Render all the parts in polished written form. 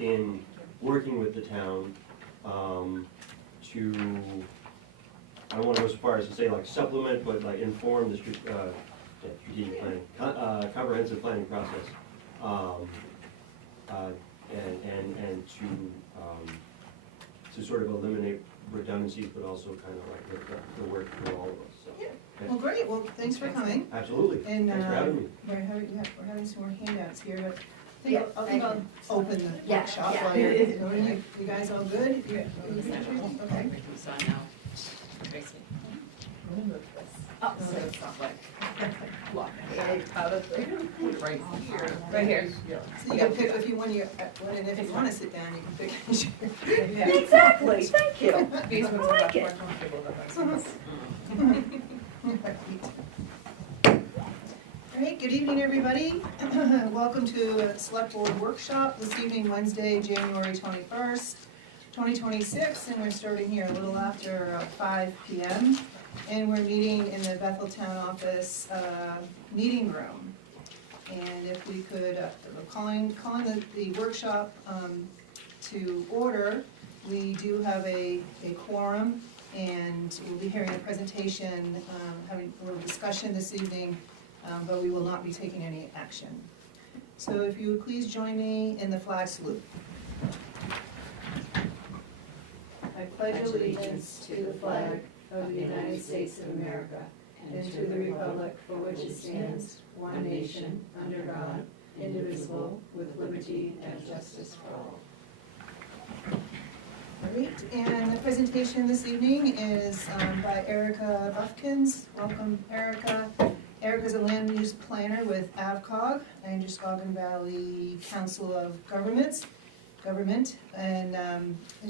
in working with the town to, I don't want to go so far as to say like supplement, but like inform the strategic planning, comprehensive planning process, and to sort of eliminate redundancies, but also kind of like the work for all of us. So, Yeah. okay. Well, great, well, thanks for coming. Absolutely. And Thanks for having me. we're having some more handouts here, but I think I'll open the Yeah, workshop yeah. while you guys all good? Yeah. Okay. So now, Tracy. Oh, So it's not like, lock it out of the, right here. Right here. So you can pick if you want and if you want to sit down, you can pick. Yeah. Exactly, thank you. These I ones are like much more it. comfortable than those ones. All right, good evening, everybody. Welcome to a Select Board Workshop this evening, Wednesday, January 21st, 2026, and we're starting here a little after 5 p.m. And we're meeting in the Bethel Town Office meeting room. And if we could, calling the workshop to order, we do have a quorum, and we'll be hearing a presentation, having a little discussion this evening, but we will not be taking any action. So if you would please join me in the flag salute. I pledge allegiance to the flag of the United States of America and to the republic for which it stands, one nation, under God, indivisible, with liberty and justice for all. All right, and the presentation this evening is by Erica Buffkins. Welcome, Erica. Erica's a land use planner with AVCOG, Androscoggin Valley Council of Government, and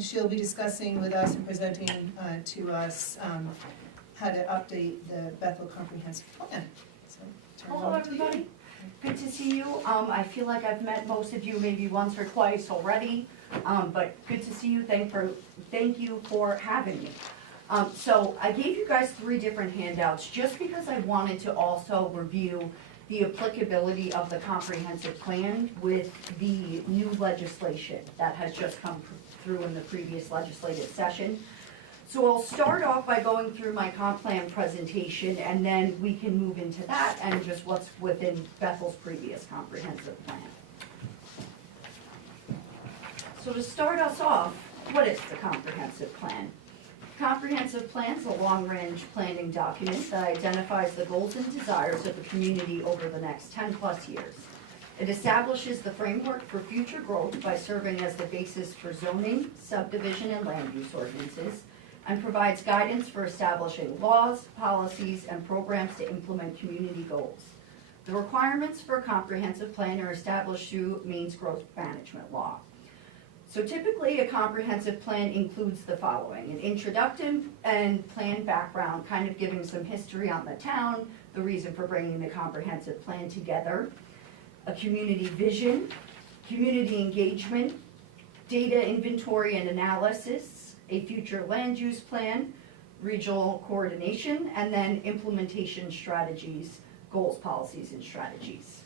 she'll be discussing with us and presenting to us how to update the Bethel Comprehensive Plan. So, turn it Hello, over to you. everybody. Good to see you. I feel like I've met most of you maybe once or twice already, but good to see you. Thank you for having me. So I gave you guys 3 different handouts just because I wanted to also review the applicability of the comprehensive plan with the new legislation that has just come through in the previous legislative session. So I'll start off by going through my comp plan presentation, and then we can move into that and just what's within Bethel's previous comprehensive plan. So to start us off, what is the comprehensive plan? Comprehensive plan is a long-range planning document that identifies the goals and desires of the community over the next 10+ years. It establishes the framework for future growth by serving as the basis for zoning, subdivision, and land use ordinances, and provides guidance for establishing laws, policies, and programs to implement community goals. The requirements for a comprehensive plan are established through Maine's growth management law. So typically, a comprehensive plan includes the following: an introduction and plan background, kind of giving some history on the town, the reason for bringing the comprehensive plan together, a community vision, community engagement, data inventory and analysis, a future land use plan, regional coordination, and then implementation strategies, goals, policies, and strategies.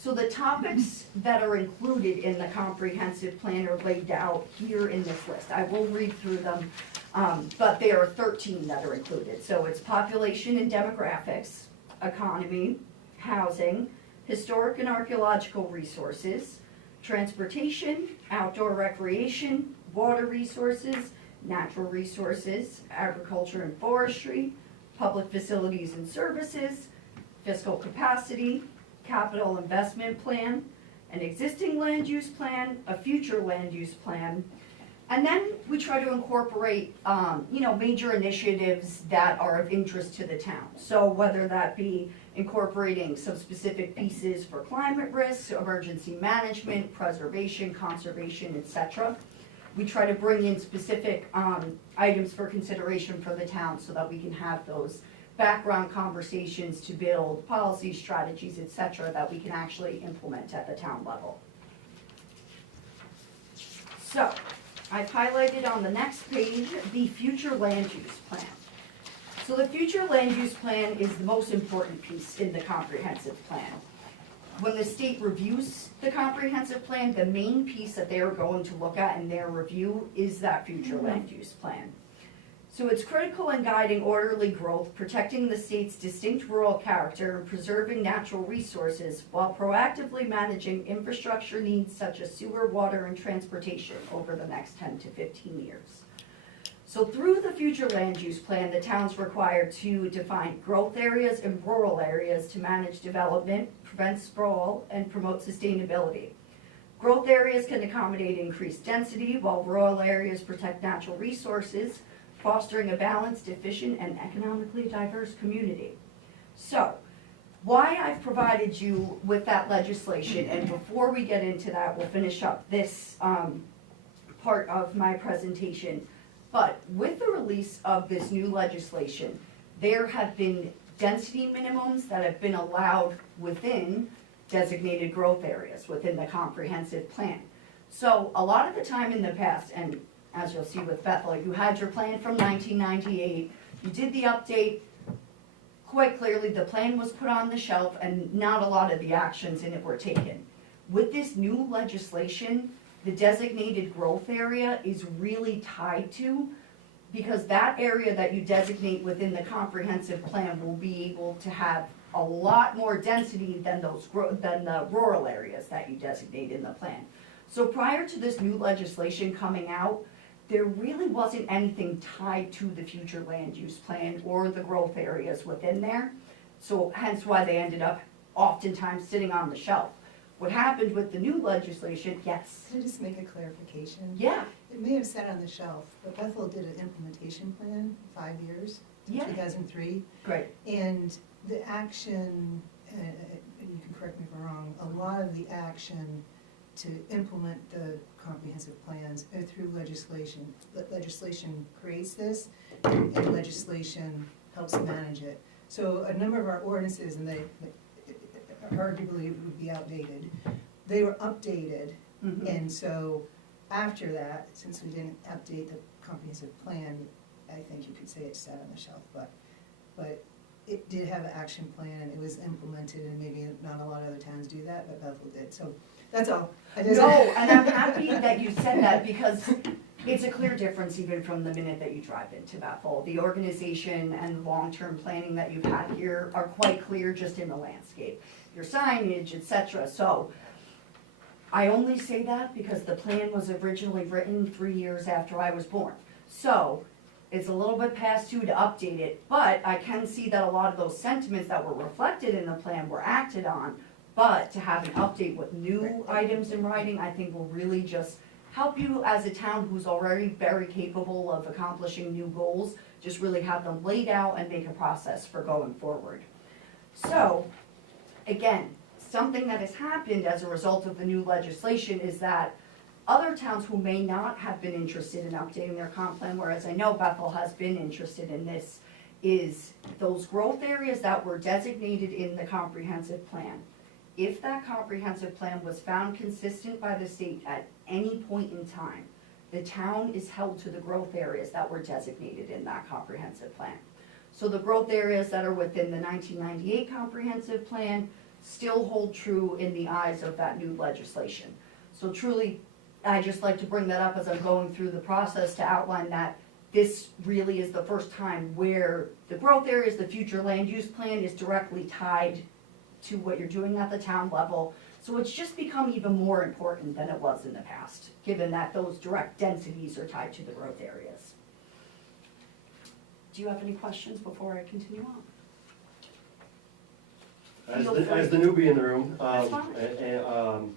So the topics that are included in the comprehensive plan are laid out here in this list. I will read through them, but there are 13 that are included. So it's population and demographics, economy, housing, historic and archaeological resources, transportation, outdoor recreation, water resources, natural resources, agriculture and forestry, public facilities and services, fiscal capacity, capital investment plan, an existing land use plan, a future land use plan, and then we try to incorporate major initiatives that are of interest to the town. So whether that be incorporating some specific pieces for climate risks, emergency management, preservation, conservation, etc. We try to bring in specific items for consideration for the town so that we can have those background conversations to build policy strategies, etc., that we can actually implement at the town level. So, I've highlighted on the next page the future land use plan. So the future land use plan is the most important piece in the comprehensive plan. when the state reviews the comprehensive plan, the main piece that they are going to look at in their review is that future land use plan. So it's critical in guiding orderly growth, protecting the state's distinct rural character, and preserving natural resources while proactively managing infrastructure needs such as sewer, water, and transportation over the next 10 to 15 years. So through the future land use plan, the town's required to define growth areas and rural areas to manage development, prevent sprawl, and promote sustainability. Growth areas can accommodate increased density, while rural areas protect natural resources, fostering a balanced, efficient, and economically diverse community. So, why I've provided you with that legislation, and before we get into that, we'll finish up this part of my presentation. But with the release of this new legislation, there have been density minimums that have been allowed within designated growth areas within the comprehensive plan. So a lot of the time in the past, and as you'll see with Bethel, you had your plan from 1998, you did the update, quite clearly the plan was put on the shelf and not a lot of the actions in it were taken. With this new legislation, the designated growth area is really tied to, because that area that you designate within the comprehensive plan will be able to have a lot more density than the rural areas that you designate in the plan. So prior to this new legislation coming out, there really wasn't anything tied to the future land use plan or the growth areas within there. So hence why they ended up oftentimes sitting on the shelf. What happened with the new legislation, yes. Can I just make a clarification? Yeah, It may have sat on the shelf, but Bethel did an implementation plan, 5 years, Yeah. 2003. great. And the action, and you can correct me if I'm wrong, a lot of the action to implement the comprehensive plans are through legislation. Legislation creates this, and legislation helps manage it. So a number of our ordinances, and they arguably would be outdated, they were updated. Mhm. And so after that, since we didn't update the comprehensive plan, I think you could say it sat on the shelf, but it did have an action plan, and it was implemented, and maybe not a lot of other towns do that, but Bethel did, so that's all. No, and I'm happy that you said that, because it's a clear difference even from the minute that you drive into Bethel. The organization and long-term planning that you've had here are quite clear just in the landscape, your signage, etc. So I only say that because the plan was originally written 3 years after I was born. So it's a little bit past due to update it, but I can see that a lot of those sentiments that were reflected in the plan were acted on. But to have an update with new items in writing, I think will really just help you as a town who's already very capable of accomplishing new goals, just really have them laid out and make a process for going forward. So, again, something that has happened as a result of the new legislation is that other towns who may not have been interested in updating their comp plan, whereas I know Bethel has been interested in this, is those growth areas that were designated in the comprehensive plan. If that comprehensive plan was found consistent by the state at any point in time, the town is held to the growth areas that were designated in that comprehensive plan. So the growth areas that are within the 1998 comprehensive plan still hold true in the eyes of that new legislation. So truly, I just like to bring that up as I'm going through the process to outline that this really is the first time where the growth areas, the future land use plan is directly tied to what you're doing at the town level. So it's just become even more important than it was in the past, given that those direct densities are tied to the growth areas. Do you have any questions before I continue on? As the newbie in the room, That's fine.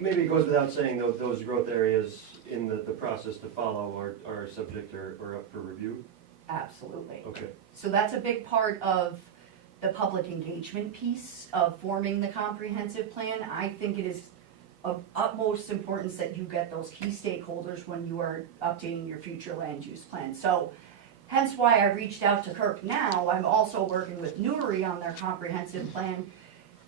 maybe it goes without saying, those growth areas in the process to follow are subject or up for review? Absolutely. Okay. So that's a big part of the public engagement piece of forming the comprehensive plan. I think it is of utmost importance that you get those key stakeholders when you are updating your future land use plan. So hence why I reached out to Kirk now. I'm also working with Newry on their comprehensive plan.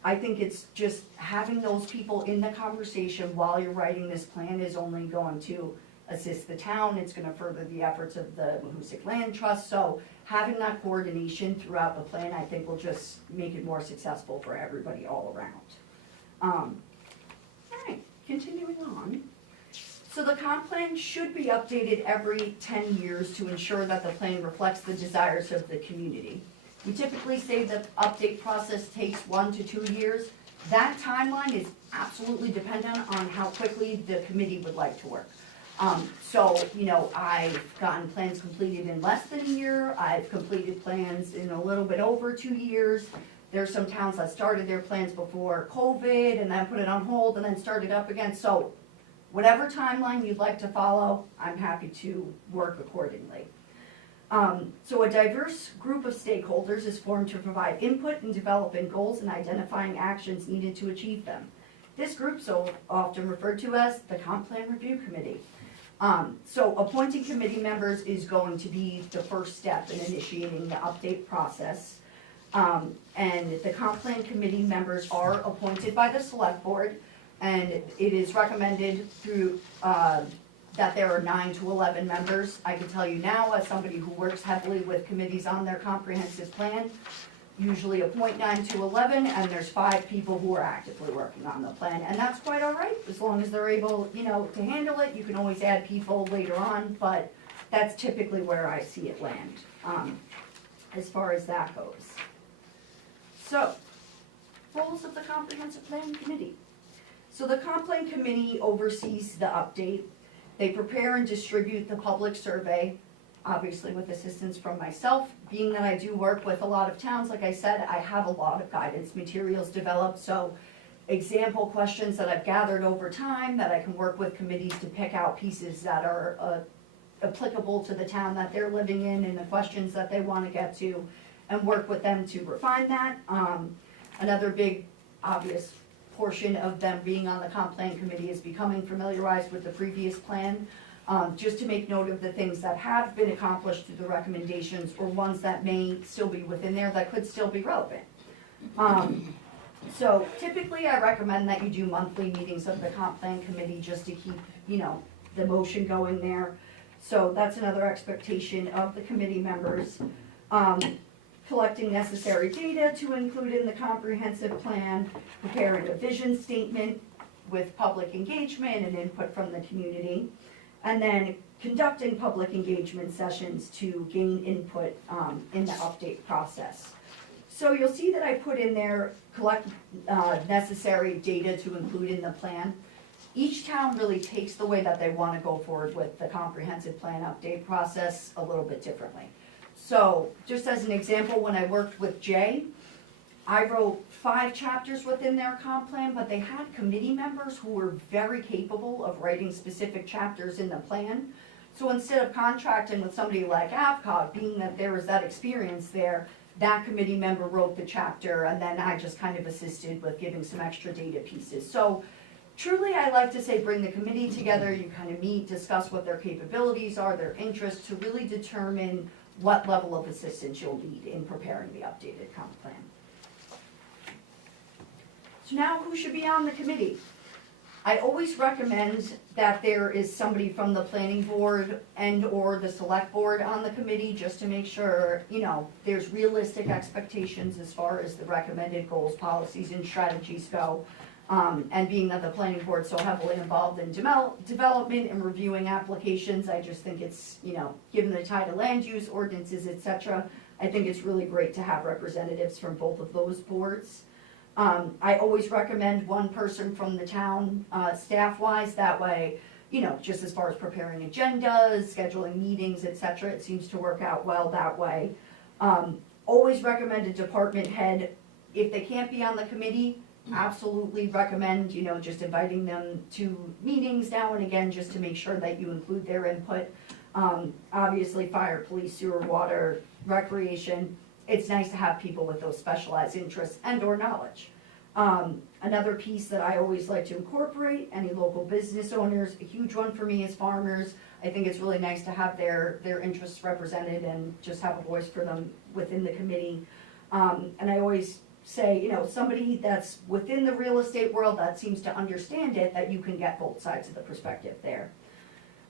I think it's just having those people in the conversation while you're writing this plan is only going to assist the town, it's gonna further the efforts of the Mahoosic Land Trust, so having that coordination throughout the plan, I think will just make it more successful for everybody all around. Alright, continuing on. So the comp plan should be updated every 10 years to ensure that the plan reflects the desires of the community. We typically say the update process takes 1 to 2 years. That timeline is absolutely dependent on how quickly the committee would like to work. So, you know, I've gotten plans completed in less than a year, I've completed plans in a little bit over 2 years. There's some towns that started their plans before COVID and then put it on hold and then started up again. So whatever timeline you'd like to follow, I'm happy to work accordingly. So a diverse group of stakeholders is formed to provide input in developing goals and identifying actions needed to achieve them. This group, so often referred to as the Comp Plan Review Committee. So appointing committee members is going to be the first step in initiating the update process. And the Comp Plan Committee members are appointed by the Select Board, and it is recommended through that there are 9 to 11 members. I can tell you now, as somebody who works heavily with committees on their comprehensive plan, usually appoint 9 to 11, and there's 5 people who are actively working on the plan, and that's quite all right, as long as they're able, you know, to handle it. You can always add people later on, but that's typically where I see it land, as far as that goes. So, roles of the Comprehensive Plan Committee. So the Comp Plan Committee oversees the update. They prepare and distribute the public survey, obviously with assistance from myself. Being that I do work with a lot of towns, like I said, I have a lot of guidance materials developed, so example questions that I've gathered over time that I can work with committees to pick out pieces that are applicable to the town that they're living in and the questions that they want to get to, and work with them to refine that. Another big obvious portion of them being on the Comp Plan Committee is becoming familiarized with the previous plan, just to make note of the things that have been accomplished through the recommendations or ones that may still be within there that could still be relevant. So typically I recommend that you do monthly meetings of the Comp Plan Committee just to keep, you know, the motion going there. So that's another expectation of the committee members. Collecting necessary data to include in the comprehensive plan, preparing a vision statement with public engagement and input from the community, and then conducting public engagement sessions to gain input in the update process. So you'll see that I put in there, collect necessary data to include in the plan. Each town really takes the way that they want to go forward with the comprehensive plan update process a little bit differently. So, just as an example, when I worked with Jay, I wrote 5 chapters within their comp plan, but they had committee members who were very capable of writing specific chapters in the plan. So instead of contracting with somebody like AvCog, being that there was that experience there, that committee member wrote the chapter, and then I just kind of assisted with giving some extra data pieces. So truly, I like to say bring the committee together, you kind of meet, discuss what their capabilities are, their interests, to really determine what level of assistance you'll need in preparing the updated comp plan. So now, who should be on the committee? I always recommend that there is somebody from the planning board and or the select board on the committee, just to make sure, you know, there's realistic expectations as far as the recommended goals, policies, and strategies go. And being that the planning board's so heavily involved in development and reviewing applications, I just think it's, you know, given the tie to land use ordinances, etc., I think it's really great to have representatives from both of those boards. I always recommend one person from the town, staff-wise, that way, you know, just as far as preparing agendas, scheduling meetings, etc., it seems to work out well that way. Always recommend a department head. If they can't be on the committee, absolutely recommend, you know, just inviting them to meetings now and again, just to make sure that you include their input. Obviously, fire, police, sewer, water, recreation, it's nice to have people with those specialized interests and or knowledge. Another piece that I always like to incorporate, any local business owners, a huge one for me is farmers. I think it's really nice to have their interests represented and just have a voice for them within the committee. And I always say, you know, somebody that's within the real estate world that seems to understand it, that you can get both sides of the perspective there.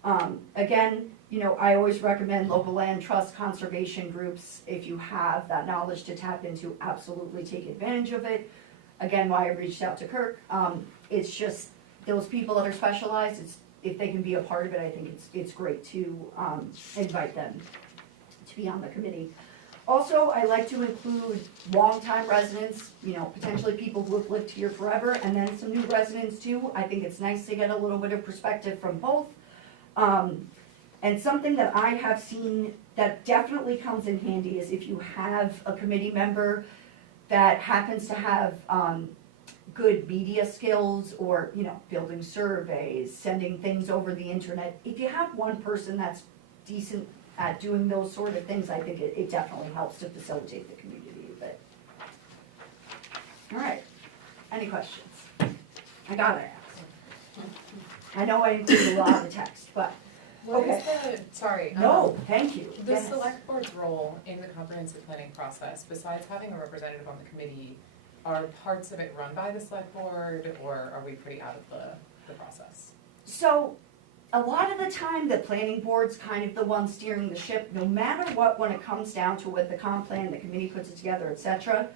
Again, you know, I always recommend local land trust conservation groups. If you have that knowledge to tap into, absolutely take advantage of it. Again, why I reached out to Kirk, it's just those people that are specialized, if they can be a part of it, I think it's great to invite them to be on the committee. Also, I like to include longtime residents, you know, potentially people who have lived here forever, and then some new residents too. I think it's nice to get a little bit of perspective from both. And something that I have seen that definitely comes in handy is if you have a committee member that happens to have good media skills or, you know, building surveys, sending things over the internet. If you have one person that's decent at doing those sort of things, I think it definitely helps to facilitate the community a bit. All right, any questions? I gotta ask. I know I included a lot of the text, but, What is okay. the, sorry. No, thank you. The Yes. select board's role in the comprehensive planning process, besides having a representative on the committee, are parts of it run by the select board, or are we pretty out of the process? So, a lot of the time, the planning board's kind of the one steering the ship, no matter what, when it comes down to what the comp plan, the committee puts it together, et cetera.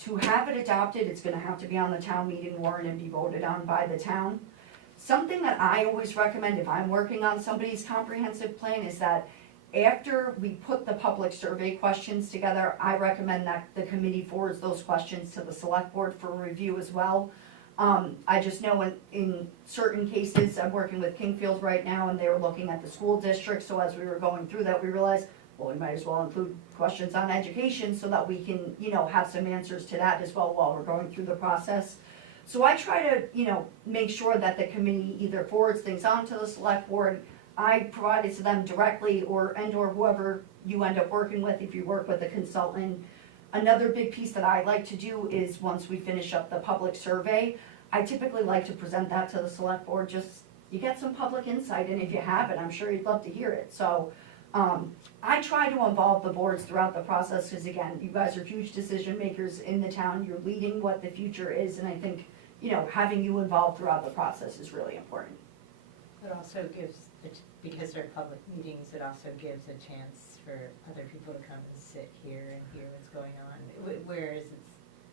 To have it adopted, it's gonna have to be on the town meeting warrant and be voted on by the town. Something that I always recommend if I'm working on somebody's comprehensive plan is that after we put the public survey questions together, I recommend that the committee forwards those questions to the select board for review as well. I just know in certain cases, I'm working with Kingfield right now, and they were looking at the school district, so as we were going through that, we realized, well, we might as well include questions on education so that we can, you know, have some answers to that as well while we're going through the process. So I try to, you know, make sure that the committee either forwards things on to the select board, I provide it to them directly, or whoever you end up working with, if you work with a consultant. Another big piece that I like to do is once we finish up the public survey, I typically like to present that to the select board, just, you get some public insight, and if you have it, I'm sure you'd love to hear it. So, I try to involve the boards throughout the process, because again, you guys are huge decision makers in the town, you're leading what the future is, and I think, you know, having you involved throughout the process is really important. It also gives, because they're public meetings, it also gives a chance for other people to come and sit here and hear what's going on, whereas it's.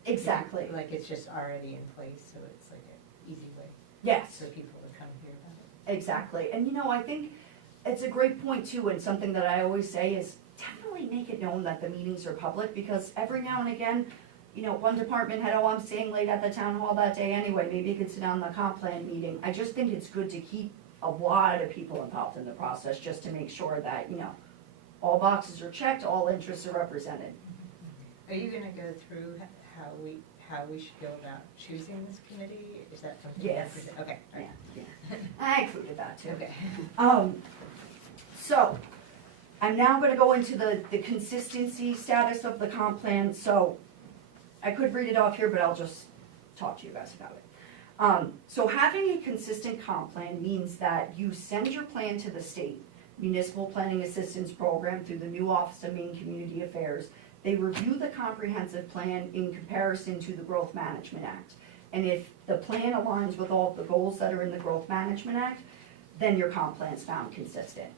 Exactly. Like it's just already in place, so it's like an easy way Yes. for people to come hear about it. Exactly, and you know, I think it's a great point too, and something that I always say is definitely make it known that the meetings are public, because every now and again, you know, one department head, oh, I'm staying late at the town hall that day anyway, maybe you could sit down in the comp plan meeting. I just think it's good to keep a lot of people involved in the process, just to make sure that, you know, all boxes are checked, all interests are represented. Are you gonna go through how we should go about choosing this committee? Is that something? Yes. Okay, all Yeah, right. yeah. I included that too. Okay. So, I'm now gonna go into the consistency status of the comp plan, so I could read it off here, but I'll just talk to you guys about it. So having a consistent comp plan means that you send your plan to the state Municipal Planning Assistance Program through the new Office of Maine Community Affairs. They review the comprehensive plan in comparison to the Growth Management Act. And if the plan aligns with all of the goals that are in the Growth Management Act, then your comp plan is found consistent.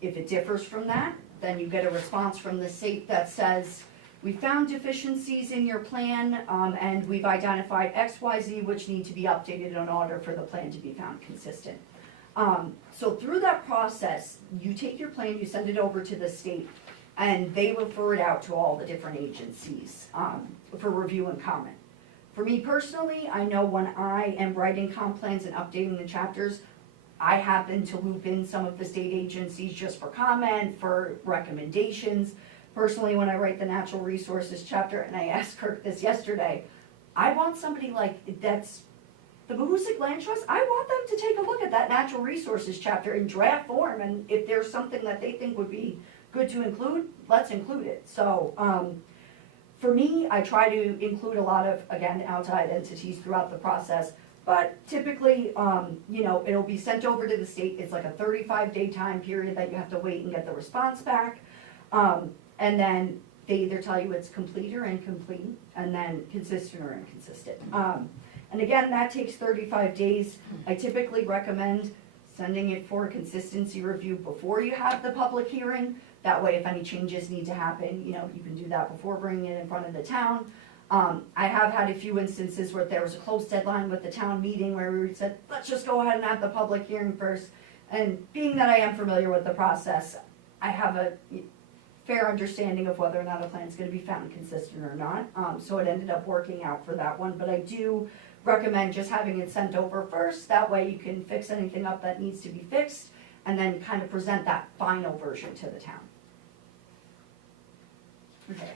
If it differs from that, then you get a response from the state that says, we found deficiencies in your plan, and we've identified X, Y, Z, which need to be updated in order for the plan to be found consistent. So through that process, you take your plan, you send it over to the state, and they refer it out to all the different agencies for review and comment. For me personally, I know when I am writing comp plans and updating the chapters, I happen to loop in some of the state agencies just for comment, for recommendations. Personally, when I write the natural resources chapter, and I asked Kirk this yesterday, I want somebody like that's the Mahoosic Land Trust, I want them to take a look at that natural resources chapter in draft form, and if there's something that they think would be good to include, let's include it. So for me, I try to include a lot of, again, outside entities throughout the process, but typically, you know, it'll be sent over to the state. It's like a 35-day time period that you have to wait and get the response back. And then they either tell you it's complete or incomplete, and then consistent or inconsistent. And again, that takes 35 days. I typically recommend sending it for consistency review before you have the public hearing. That way, if any changes need to happen, you know, you can do that before bringing it in front of the town. I have had a few instances where there was a close deadline with the town meeting where we said, let's just go ahead and have the public hearing first. And being that I am familiar with the process, I have a fair understanding of whether or not a plan is gonna be found consistent or not. So it ended up working out for that one, but I do recommend just having it sent over first. That way you can fix anything up that needs to be fixed and then kind of present that final version to the town. Okay.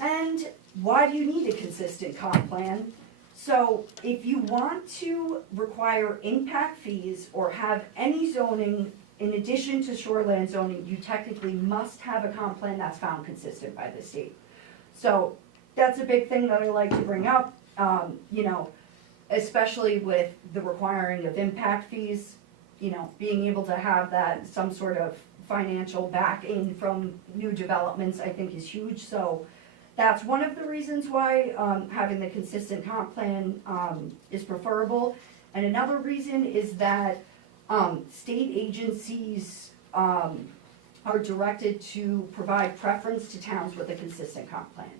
And why do you need a consistent comp plan? So if you want to require impact fees or have any zoning in addition to shoreland zoning, you technically must have a comp plan that's found consistent by the state. So that's a big thing that I like to bring up, you know, especially with the requiring of impact fees, you know, being able to have that some sort of financial backing from new developments, I think is huge. So that's one of the reasons why having the consistent comp plan is preferable. And another reason is that state agencies are directed to provide preference to towns with a consistent comp plan.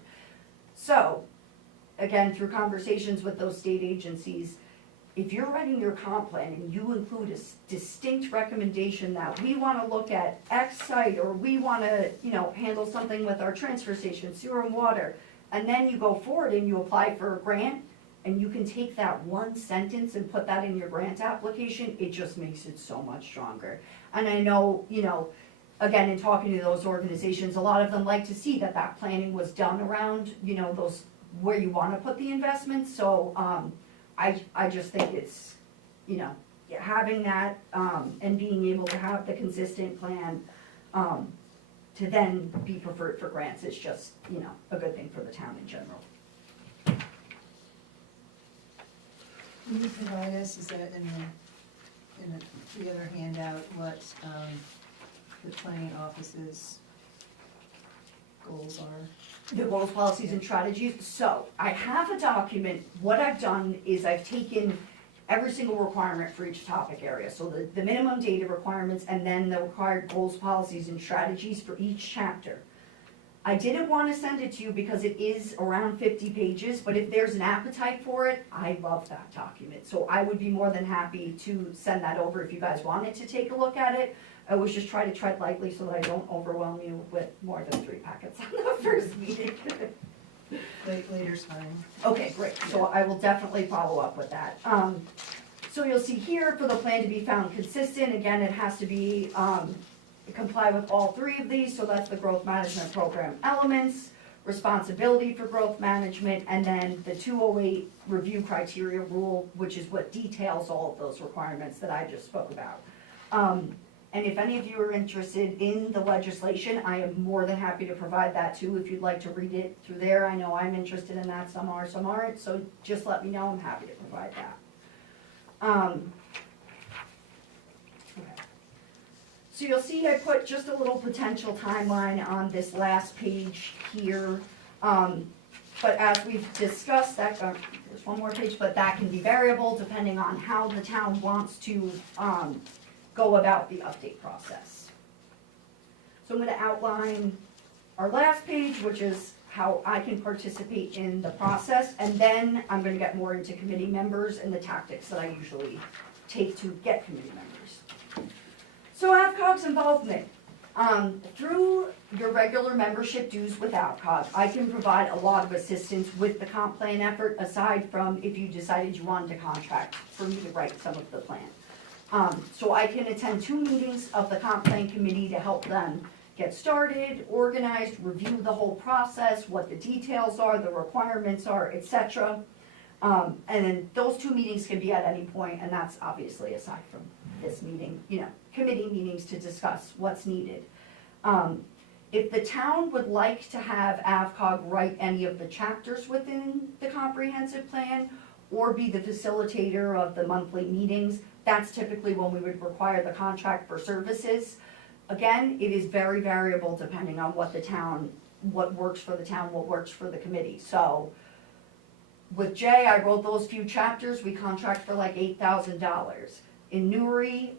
So, again, through conversations with those state agencies, if you're writing your comp plan and you include a distinct recommendation that we want to look at X site, or we want to, you know, handle something with our transfer station, sewer and water, and then you go forward and you apply for a grant, and you can take that one sentence and put that in your grant application, it just makes it so much stronger. And I know, you know, again, in talking to those organizations, a lot of them like to see that that planning was done around, you know, those, where you want to put the investments. So, I just think it's, you know, having that, and being able to have the consistent plan, to then be preferred for grants is just, you know, a good thing for the town in general. Can you provide us, is that in the other handout, what the planning office's goals are? The goals, policies, and strategies. So I have a document. What I've done is I've taken every single requirement for each topic area. So the minimum data requirements and then the required goals, policies, and strategies for each chapter. I didn't want to send it to you because it is around 50 pages, but if there's an appetite for it, I love that document. So I would be more than happy to send that over if you guys wanted to take a look at it. I always just try to tread lightly so that I don't overwhelm you with more than 3 packets on the first meeting. Later's fine. Okay, great, so I will definitely follow up with that. So you'll see here, for the plan to be found consistent, again, it has to be, comply with all 3 of these, so that's the growth management program elements, responsibility for growth management, and then the 208 review criteria rule, which is what details all of those requirements that I just spoke about. And if any of you are interested in the legislation, I am more than happy to provide that too, if you'd like to read it through there. I know I'm interested in that, some are, some aren't, so just let me know, I'm happy to provide that. Okay. So you'll see I put just a little potential timeline on this last page here. But as we've discussed, that there's one more page, but that can be variable depending on how the town wants to go about the update process. So I'm going to outline our last page, which is how I can participate in the process, and then I'm going to get more into committee members and the tactics that I usually take to get committee members. So AvCog's involvement. Through your regular membership dues with AvCog, I can provide a lot of assistance with the comp plan effort, aside from if you decided you wanted to contract for me to write some of the plan. So I can attend 2 meetings of the comp plan committee to help them get started, organized, review the whole process, what the details are, the requirements are, etc. And then those 2 meetings can be at any point, and that's obviously aside from this meeting, you know, committee meetings to discuss what's needed. If the town would like to have AvCog write any of the chapters within the comprehensive plan, or be the facilitator of the monthly meetings, that's typically when we would require the contract for services. Again, it is very variable depending on what the town, what works for the town, what works for the committee. So with Jay, I wrote those few chapters, we contract for like $8,000. In Newry,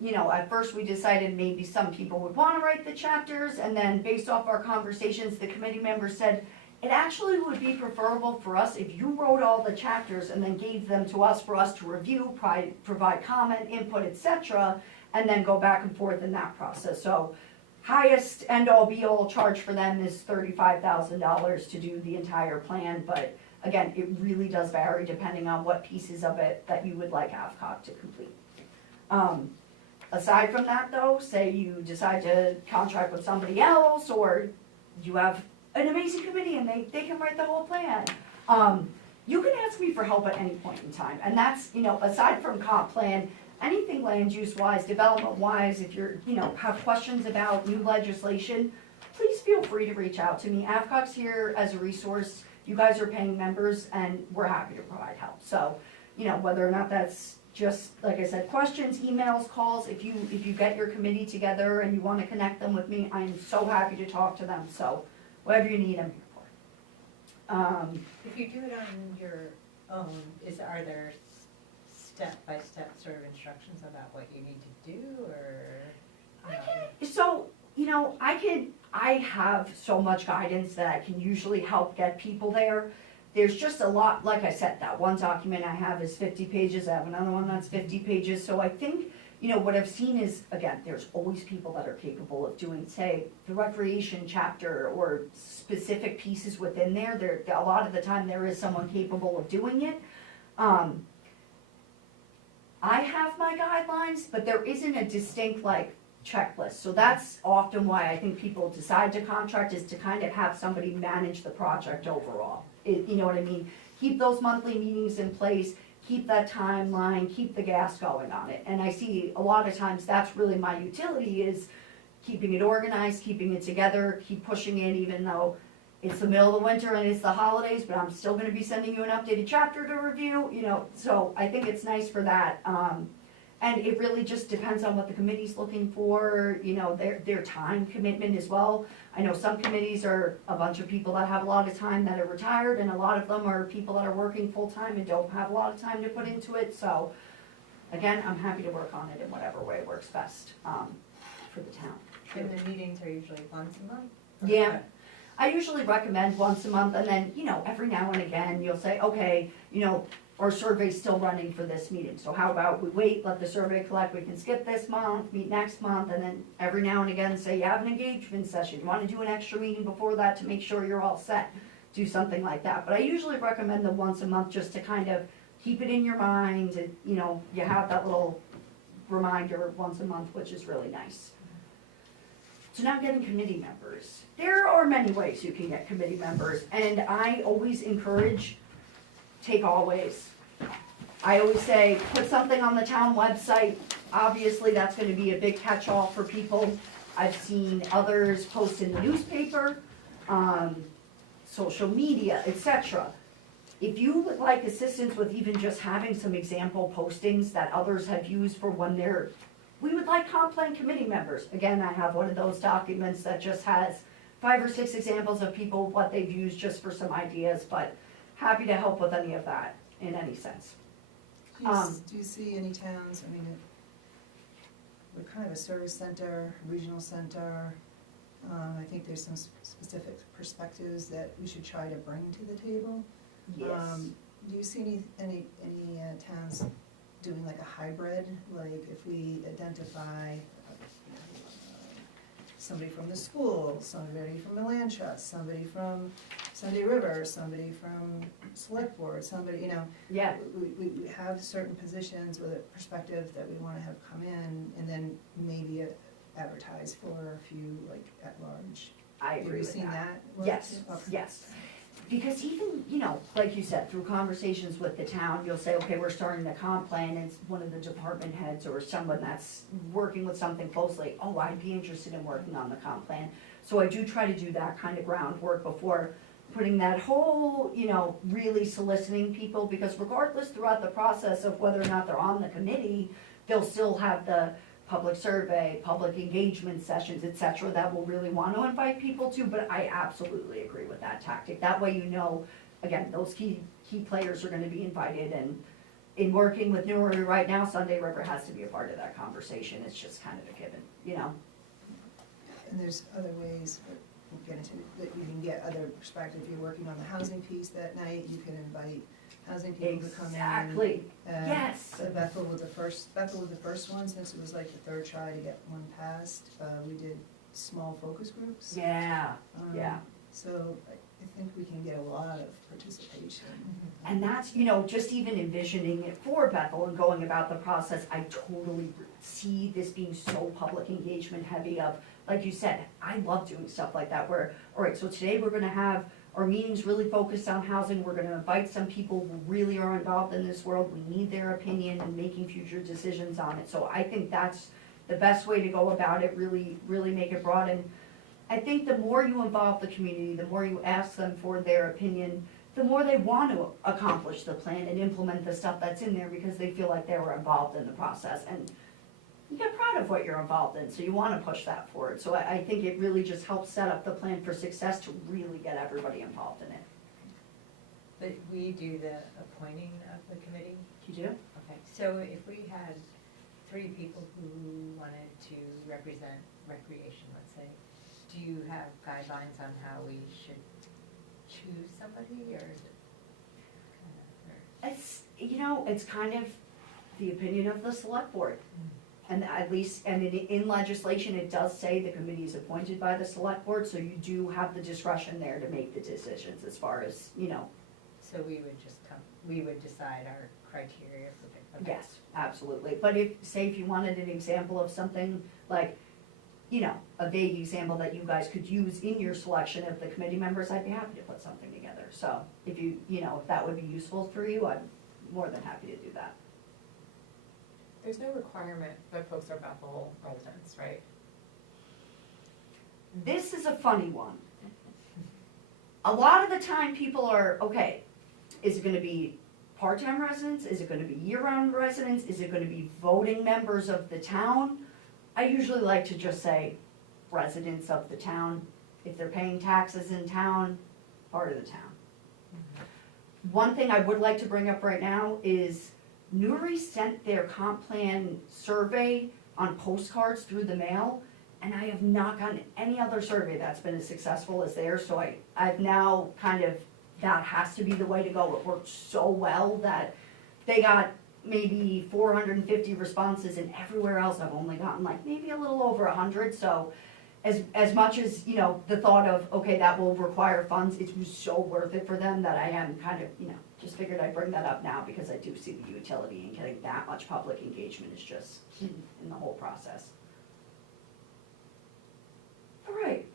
you know, at first we decided maybe some people would wanna write the chapters, and then based off our conversations, the committee members said, it actually would be preferable for us if you wrote all the chapters and then gave them to us for us to review, provide comment, input, etc., and then go back and forth in that process. So highest end all be all charge for them is $35,000 to do the entire plan, but again, it really does vary depending on what pieces of it that you would like AvCog to complete. Aside from that though, say you decide to contract with somebody else, or you have an amazing committee and they can write the whole plan. You can ask me for help at any point in time, and that's, you know, aside from comp plan, anything land use wise, development wise, if you're, you know, have questions about new legislation, please feel free to reach out to me. AvCog's here as a resource. You guys are paying members and we're happy to provide help. So, you know, whether or not that's just, like I said, questions, emails, calls, if you get your committee together and you want to connect them with me, I'm so happy to talk to them. So whatever you need, I'm here for. If you do it on your own, are there step-by-step sort of instructions about what you need to do, or? So, you know, I have so much guidance that I can usually help get people there. There's just a lot, like I said, that one document I have is 50 pages, I have another one that's 50 pages, so I think, you know, what I've seen is, again, there's always people that are capable of doing, say, the recreation chapter or specific pieces within there, a lot of the time there is someone capable of doing it. I have my guidelines, but there isn't a distinct, like, checklist. So that's often why I think people decide to contract, is to kind of have somebody manage the project overall. You know what I mean? Keep those monthly meetings in place, keep that timeline, keep the gas going on it. And I see a lot of times that's really my utility, is keeping it organized, keeping it together, keep pushing it even though it's the middle of the winter and it's the holidays, but I'm still gonna be sending you an updated chapter to review, you know, so I think it's nice for that. And it really just depends on what the committee's looking for, you know, their time commitment as well. I know some committees are a bunch of people that have a lot of time that are retired, and a lot of them are people that are working full-time and don't have a lot of time to put into it, so again, I'm happy to work on it in whatever way works best, for the town. And the meetings are usually once a month? Yeah. I usually recommend once a month, and then, you know, every now and again, you'll say, okay, you know, our survey's still running for this meeting, so how about we wait, let the survey collect, we can skip this month, meet next month, and then every now and again say, you have an engagement session, you wanna do an extra meeting before that to make sure you're all set, do something like that. But I usually recommend the once a month, just to kind of keep it in your mind, and, you know, you have that little reminder once a month, which is really nice. So now getting committee members. There are many ways you can get committee members, and I always encourage, take always. I always say, put something on the town website. Obviously, that's gonna be a big catch-all for people. I've seen others post in the newspaper, social media, etc. If you would like assistance with even just having some example postings that others have used for when we would like comp plan committee members. Again, I have one of those documents that just has 5 or 6 examples of people, what they've used, just for some ideas, but happy to help with any of that in any sense. Do you see any towns, I mean, we're kind of a service center, regional center. I think there's some specific perspectives that we should try to bring to the table. Yes. Do you see any towns doing like a hybrid, like if we identify somebody from the school, somebody from the land trust, somebody from Sunday River, somebody from select board, somebody, you know. Yeah. We have certain positions with a perspective that we wanna have come in, and then maybe advertise for a few, like, at large. I agree with Have you seen that work? Yes, Okay. yes. Because even, you know, like you said, through conversations with the town, you'll say, okay, we're starting the comp plan, and it's one of the department heads or someone that's working with something closely, oh, I'd be interested in working on the comp plan. So I do try to do that kind of groundwork before putting that whole, you know, really soliciting people, because regardless throughout the process of whether or not they're on the committee, they'll still have the public survey, public engagement sessions, etc., that we'll really want to invite people to. But I absolutely agree with that tactic. That way, you know, again, those key players are gonna be invited, and in working with Newry right now, Sunday River has to be a part of that conversation, it's just kind of a given, you know? And there's other ways, but we'll get into, that you can get other perspective. If you're working on the housing piece that night, you can invite housing people to come in. Exactly, yes. So Bethel was the first one, since it was like the third try to get one passed. We did small focus groups. Yeah, Um, yeah. So I think we can get a lot of participation. And that's, you know, just even envisioning it for Bethel and going about the process, I totally see this being so public engagement heavy of, like you said, I love doing stuff like that where, all right, so today we're gonna have our meetings really focused on housing, we're gonna invite some people who really are involved in this world, we need their opinion and making future decisions on it. So I think that's the best way to go about it, really, really make it broad. And I think the more you involve the community, the more you ask them for their opinion, the more they want to accomplish the plan and implement the stuff that's in there because they feel like they were involved in the process. And you get proud of what you're involved in, so you want to push that forward. So I think it really just helps set up the plan for success to really get everybody involved in it. But we do the appointing of the committee? You do? Okay, so if we had 3 people who wanted to represent recreation, let's say, do you have guidelines on how we should choose somebody, or is it kind of, It's, you know, it's kind of the opinion of the select board. And at least, and in legislation, it does say the committee is appointed by the select board, so you do have the discretion there to make the decisions as far as, you know. so we would decide our criteria for the, okay. Yes, absolutely. But if, say if you wanted an example of something like, you know, a vague example that you guys could use in your selection of the committee members, I'd be happy to put something together. So if you know, if that would be useful for you, I'm more than happy to do that. There's no requirement that folks are Bethel residents, right? This is a funny one. A lot of the time people are, okay, is it gonna be part-time residents? Is it gonna be year-round residents? Is it gonna be voting members of the town? I usually like to just say residents of the town. If they're paying taxes in town, part of the town. One thing I would like to bring up right now is Newry sent their comp plan survey on postcards through the mail, and I have not gotten any other survey that's been as successful as theirs, so I've now kind of, that has to be the way to go. It worked so well that they got maybe 450 responses, and everywhere else I've only gotten like maybe a little over 100, so as much as, you know, the thought of, okay, that will require funds, it was so worth it for them that I am kind of, you know, just figured I'd bring that up now because I do see the utility in getting that much public engagement is just key in the whole process. All right,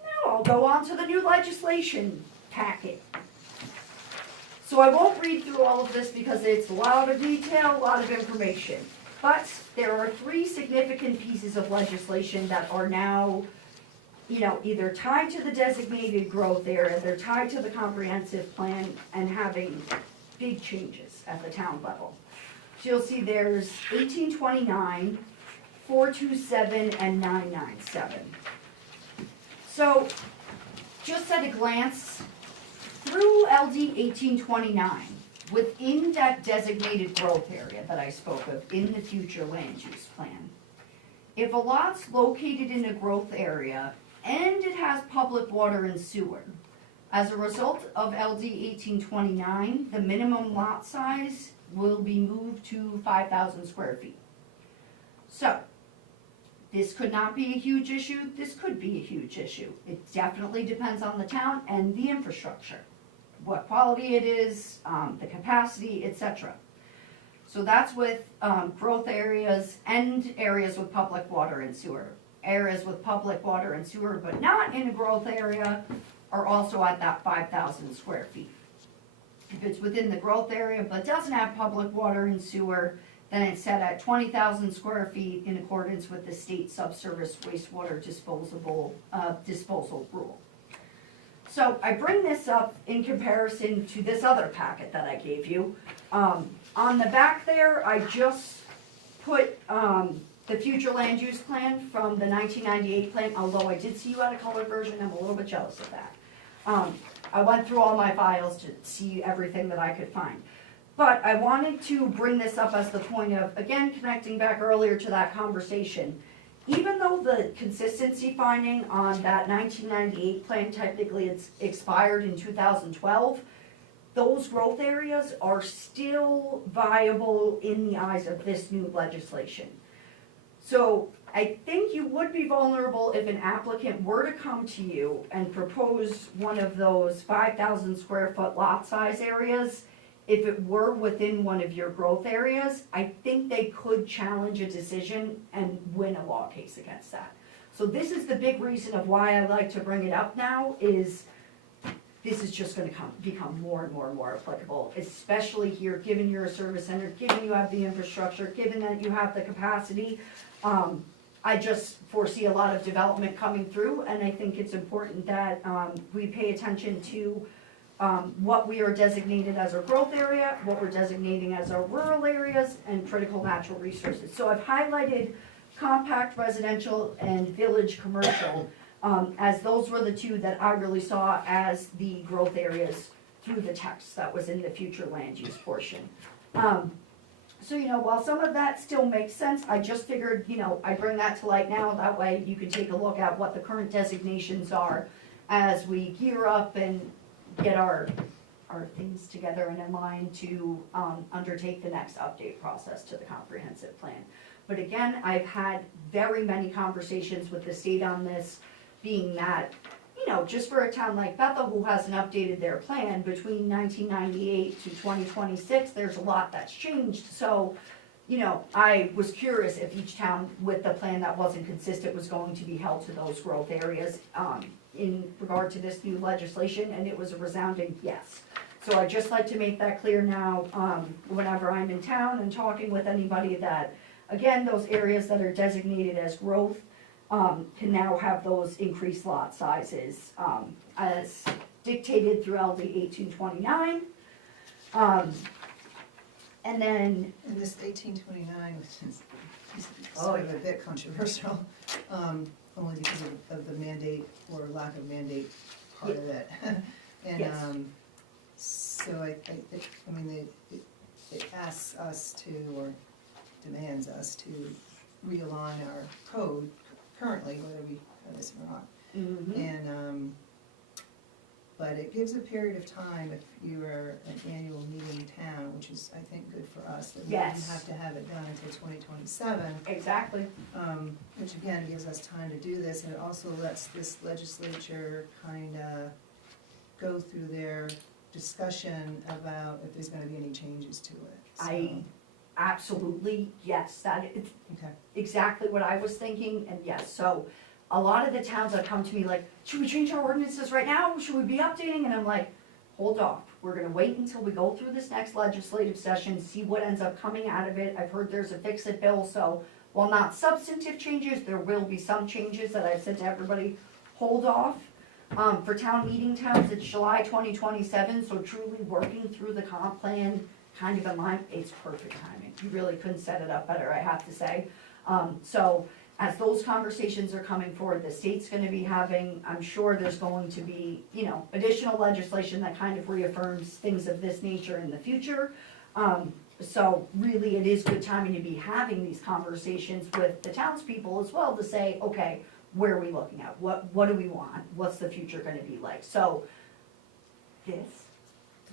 now I'll go on to the new legislation packet. So I won't read through all of this because it's a lot of detail, a lot of information. But there are 3 significant pieces of legislation that are now, you know, either tied to the designated growth area, they're tied to the comprehensive plan and having big changes at the town level. So you'll see there's 1829, 427, and 997. So just at a glance, through LD 1829, within that designated growth area that I spoke of in the future land use plan, if a lot's located in a growth area and it has public water and sewer, as a result of LD 1829, the minimum lot size will be moved to 5,000 square feet. So, this could not be a huge issue, this could be a huge issue. It definitely depends on the town and the infrastructure, what quality it is, the capacity, etc. So that's with growth areas and areas with public water and sewer. Areas with public water and sewer but not in a growth area are also at that 5,000 square feet. If it's within the growth area but doesn't have public water and sewer, then it's set at 20,000 square feet in accordance with the state subsurface wastewater disposal rule. So I bring this up in comparison to this other packet that I gave you. On the back there, I just put the future land use plan from the 1998 plan, although I did see you had a color version, I'm a little bit jealous of that. I went through all my files to see everything that I could find. But I wanted to bring this up as the point of, again, connecting back earlier to that conversation. Even though the consistency finding on that 1998 plan, technically it's expired in 2012, those growth areas are still viable in the eyes of this new legislation. So I think you would be vulnerable if an applicant were to come to you and propose one of those 5,000 square foot lot size areas. If it were within one of your growth areas, I think they could challenge a decision and win a law case against that. So this is the big reason of why I like to bring it up now, is this is just gonna become more and more and more applicable, especially here, given you're a service center, given you have the infrastructure, given that you have the capacity. I just foresee a lot of development coming through, and I think it's important that we pay attention to what we are designated as our growth area, what we're designating as our rural areas, and critical natural resources. So I've highlighted compact residential and village commercial, as those were the two that I really saw as the growth areas through the text that was in the future land use portion. So, while some of that still makes sense, I just figured, I bring that to light now, that way you can take a look at what the current designations are as we gear up and get our things together and in line to undertake the next update process to the comprehensive plan. But again, I've had very many conversations with the state on this, being that, just for a town like Bethel who hasn't updated their plan between 1998 to 2026, there's a lot that's changed. So, I was curious if each town with the plan that wasn't consistent was going to be held to those growth areas in regard to this new legislation, and it was a resounding yes. So I'd just like to make that clear now, whenever I'm in town and talking with anybody, that, again, those areas that are designated as growth can now have those increased lot sizes as dictated through LD 1829. And then, And this 1829, which is Oh, sort of a yeah. bit controversial, only because of the mandate or lack of mandate part of it. And Yes. So I mean, it asks us to, or demands us to realign our code currently, whether we have this or not. And, but it gives a period of time if you are an annual meeting town, which is, I think, good for us, that we don't Yes. have to have it done until 2027. exactly, Which again, gives us time to do this, and it also lets this legislature kinda go through their discussion about if there's gonna be any changes to it. So, absolutely, yes, that is okay. exactly what I was thinking, and yes, so a lot of the towns that come to me like, should we change our ordinances right now, should we be updating, and I'm like, hold off, we're gonna wait until we go through this next legislative session, see what ends up coming out of it. I've heard there's a fix-it bill, so while not substantive changes, there will be some changes that I've said to everybody, hold off. For town meeting towns, it's July 2027, so truly working through the comp plan, kind of in line, it's perfect timing. You really couldn't set it up better, I have to say. So as those conversations are coming forward, the state's gonna be having, I'm sure there's going to be, additional legislation that kind of reaffirms things of this nature in the future. So really, it is good timing to be having these conversations with the townspeople as well, to say, okay, where are we looking at? What do we want? What's the future gonna be like? So, this.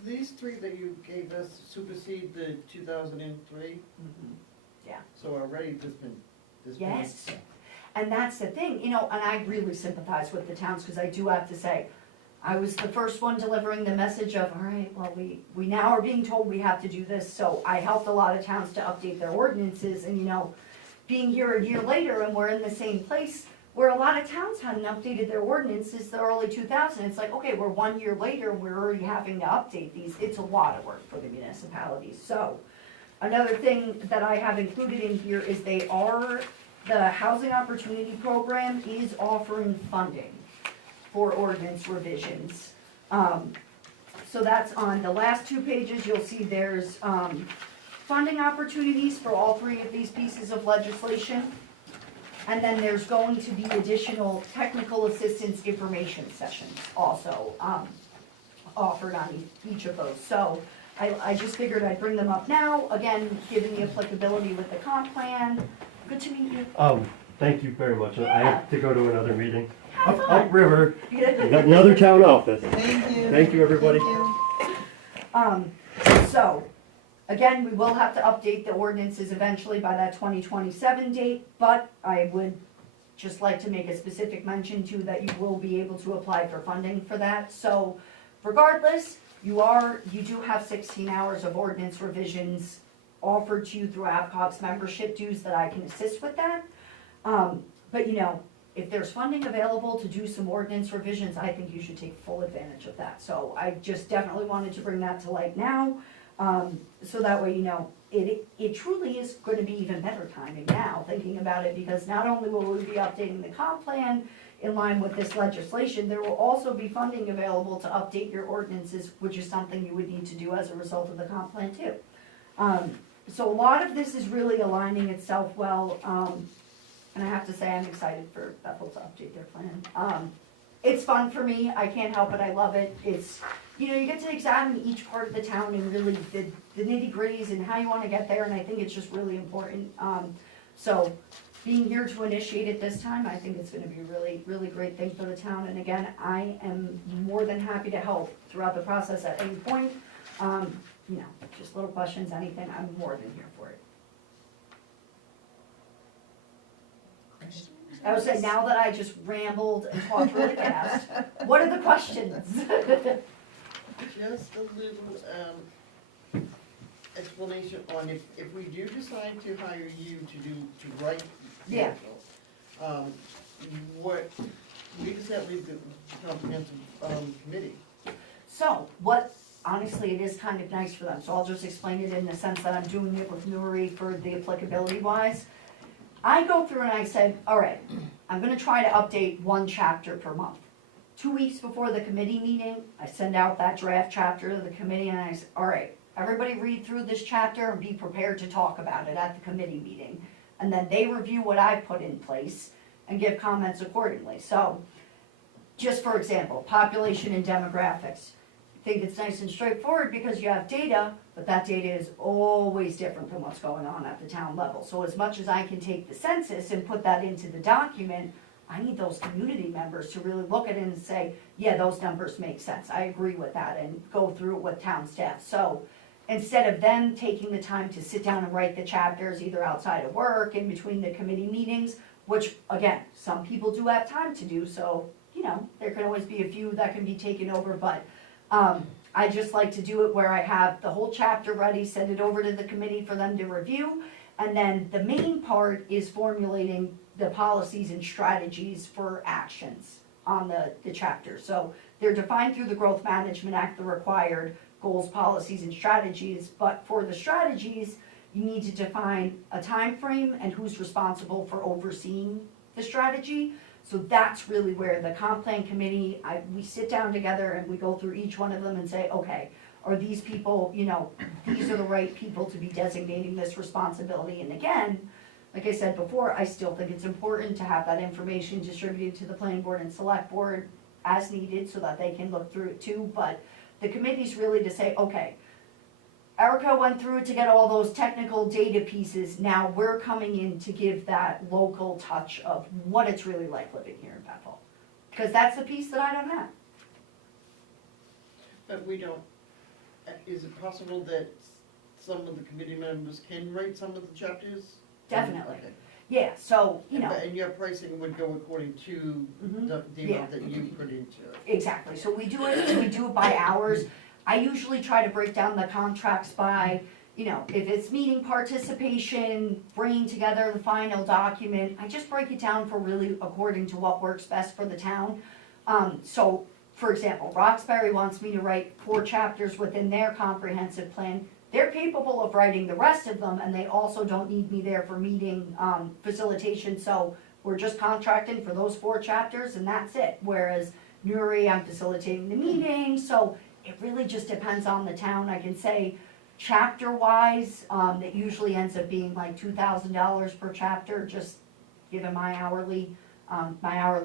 These three that you gave us supersede the 2003, Yeah. so already this Yes, and that's the thing, and I really sympathize with the towns, because I do have to say, I was the first one delivering the message of, all right, well, we now are being told we have to do this, so I helped a lot of towns to update their ordinances, and being here a year later and we're in the same place, where a lot of towns hadn't updated their ordinances the early 2000s, it's like, okay, we're 1 year later, and we're already having to update these, it's a lot of work for the municipalities, so. Another thing that I have included in here is the Housing Opportunity Program is offering funding for ordinance revisions. So that's on the last 2 pages, you'll see there's funding opportunities for all 3 of these pieces of legislation. And then there's going to be additional technical assistance information sessions also. offered on each of those. So I just figured I'd bring them up now, again, given the applicability with the comp plan. Good to meet you. Thank you very much. I have to go to another meeting. Have fun. Upriver, we got another town office. Thank you. Thank you, everybody. Thank you. So, again, we will have to update the ordinances eventually by that 2027 date, but I would just like to make a specific mention too that you will be able to apply for funding for that. So regardless, you do have 16 hours of ordinance revisions offered to you through AvCog's membership dues that I can assist with that. But you know, if there's funding available to do some ordinance revisions, I think you should take full advantage of that. So I just definitely wanted to bring that to light now, so that way, you know, it truly is going to be even better timing now, thinking about it, because not only will we be updating the comp plan in line with this legislation, there will also be funding available to update your ordinances, which is something you would need to do as a result of the comp plan too. So a lot of this is really aligning itself well, and I have to say I'm excited for Bethel to update their plan. It's fun for me, I can't help it, I love it. It's, you know, you get to examine each part of the town and really the nitty gritties and how you want to get there, and I think it's just really important. So being here to initiate it this time, I think it's going to be a really, really great thing for the town. And again, I am more than happy to help throughout the process at any point. You know, just little questions, anything, I'm more than here for it. I would say, now that I just rambled and talked really fast, what are the questions? Just a little, explanation on if we do decide to hire you to write the Yeah. article, where does that leave the comprehensive, committee? So, honestly, it is kind of nice for them, so I'll just explain it in the sense that I'm doing it with Nuri for the applicability wise. I go through and I said, all right, I'm gonna try to update one chapter per month. 2 weeks before the committee meeting, I send out that draft chapter to the committee and I say, all right, everybody read through this chapter and be prepared to talk about it at the committee meeting. And then they review what I put in place and give comments accordingly. So, just for example, population and demographics. I think it's nice and straightforward because you have data, but that data is always different than what's going on at the town level. So as much as I can take the census and put that into the document, I need those community members to really look at it and say, yeah, those numbers make sense. I agree with that, and go through it with town staff. So instead of them taking the time to sit down and write the chapters either outside of work, in between the committee meetings, which again, some people do have time to do, so you know, there can always be a few that can be taken over, but I just like to do it where I have the whole chapter ready, send it over to the committee for them to review, and then the main part is formulating the policies and strategies for actions on the chapter. So they're defined through the Growth Management Act, the required goals, policies, and strategies, but for the strategies, you need to define a time frame and who's responsible for overseeing the strategy. So that's really where the comp plan committee, we sit down together and we go through each one of them and say, okay, are these people, you know, these are the right people to be designating this responsibility. And again, like I said before, I still think it's important to have that information distributed to the planning board and select board as needed so that they can look through it too. But the committee's really to say, okay, Erica went through it to get all those technical data pieces. Now we're coming in to give that local touch of what it's really like living here in Bethel. Because that's the piece that I don't have. But we don't, is it possible that some of the committee members can write some of the chapters? Definitely. Okay. Yeah, so, you know. And your pricing would go according to the Yeah. amount that you put into it? Exactly, so we do it by hours. I usually try to break down the contracts by, you know, if it's meeting participation, bringing together the final document, I just break it down for really according to what works best for the town. So, for example, Roxbury wants me to write 4 chapters within their comprehensive plan. They're capable of writing the rest of them, and they also don't need me there for meeting facilitation, so we're just contracting for those 4 chapters and that's it. Whereas Nuri, I'm facilitating the meeting, so it really just depends on the town. I can say chapter-wise, it usually ends up being like $2,000 per chapter, just given my hourly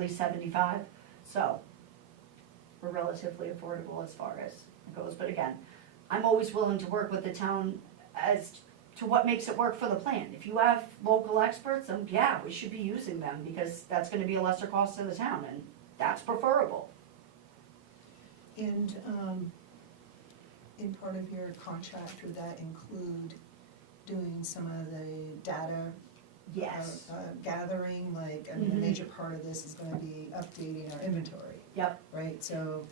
75, so. we're relatively affordable as far as it goes. But again, I'm always willing to work with the town as to what makes it work for the plan. If you have local experts, then yeah, we should be using them, because that's gonna be a lesser cost to the town, and that's preferable. And, in part of your contract, would that include doing some of the data Yes. gathering, like, I mean, a Mhm. major part of this is gonna be updating our inventory, Yep. right? So,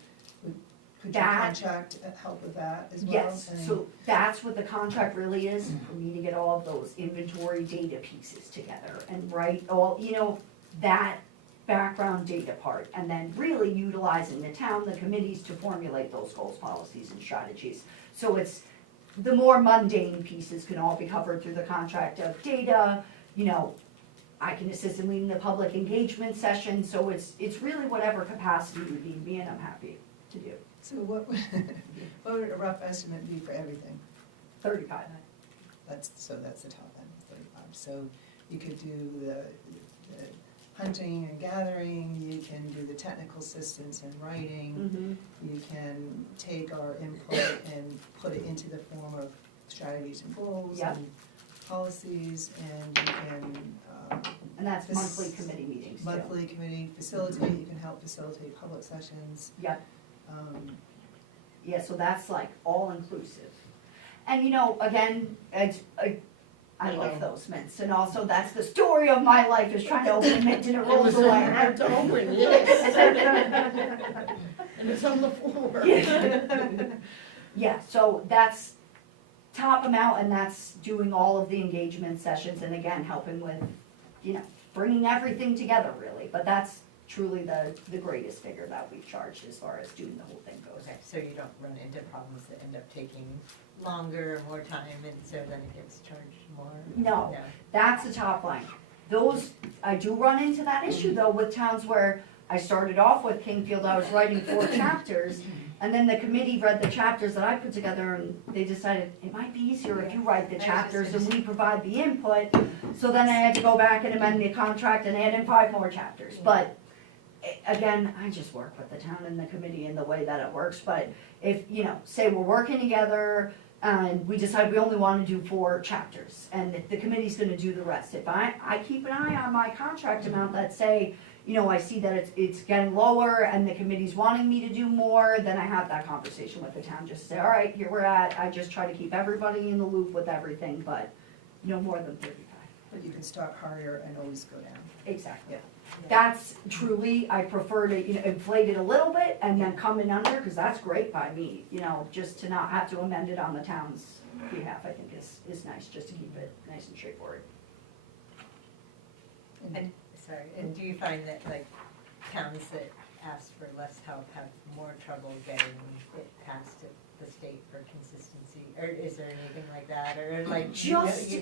could your That- contract help with that as well? Yes, I mean, so that's what the contract really is, for me to get all of those inventory data pieces together and write all, that background data part, and then really utilizing the town, the committees to formulate those goals, policies, and strategies. So it's, the more mundane pieces can all be covered through the contract of data, I can assist in leading the public engagement session, so it's really whatever capacity you need me, and I'm happy to do. So what would, what would a rough estimate be for everything? 35. That's the top end, 35. So you could do the hunting and gathering, you can do the technical assistance and writing, you can take our input and put it into the form of strategies and goals Yep. and policies, and you can, And that's This- monthly committee meetings too. monthly committee facilitate, you can help facilitate public sessions. Yep. Um, Yeah, so that's like all inclusive. And again, I love those mints, and also that's the story of my life, is trying to open a mint and it rolls away. hard to open, yes. And it's on the floor. Yeah, so that's top amount, and that's doing all of the engagement sessions, and again, helping with, bringing everything together really, but that's truly the greatest figure that we've charged as far as doing the whole thing goes. Okay, so you don't run into problems that end up taking longer, more time, and so then it gets charged more? No. That's the top line. Those, I do run into that issue though with towns where I started off with Kingfield, I was writing 4 chapters, and then the committee read the chapters that I put together, and they decided it might be easier if you write the chapters and we provide the input. So then I had to go back and amend the contract and add in 5 more chapters. But again, I just work with the town and the committee in the way that it works. But if, say we're working together and we decide we only want to do 4 chapters, and the committee's gonna do the rest. If I keep an eye on my contract amount that say, I see that it's getting lower and the committee's wanting me to do more, then I have that conversation with the town, just say, all right, here we're at. I just try to keep everybody in the loop with everything, but no more than 35. But you can start higher and always go down. Exactly. Yeah. That's truly, I prefer to, inflate it a little bit and then come in under, because that's great by me, just to not have to amend it on the town's behalf, I think is nice, just to keep it nice and straightforward. And, sorry, and do you find that like towns that ask for less help have more trouble getting it passed at the state for consistency? Or is there anything like that, or like you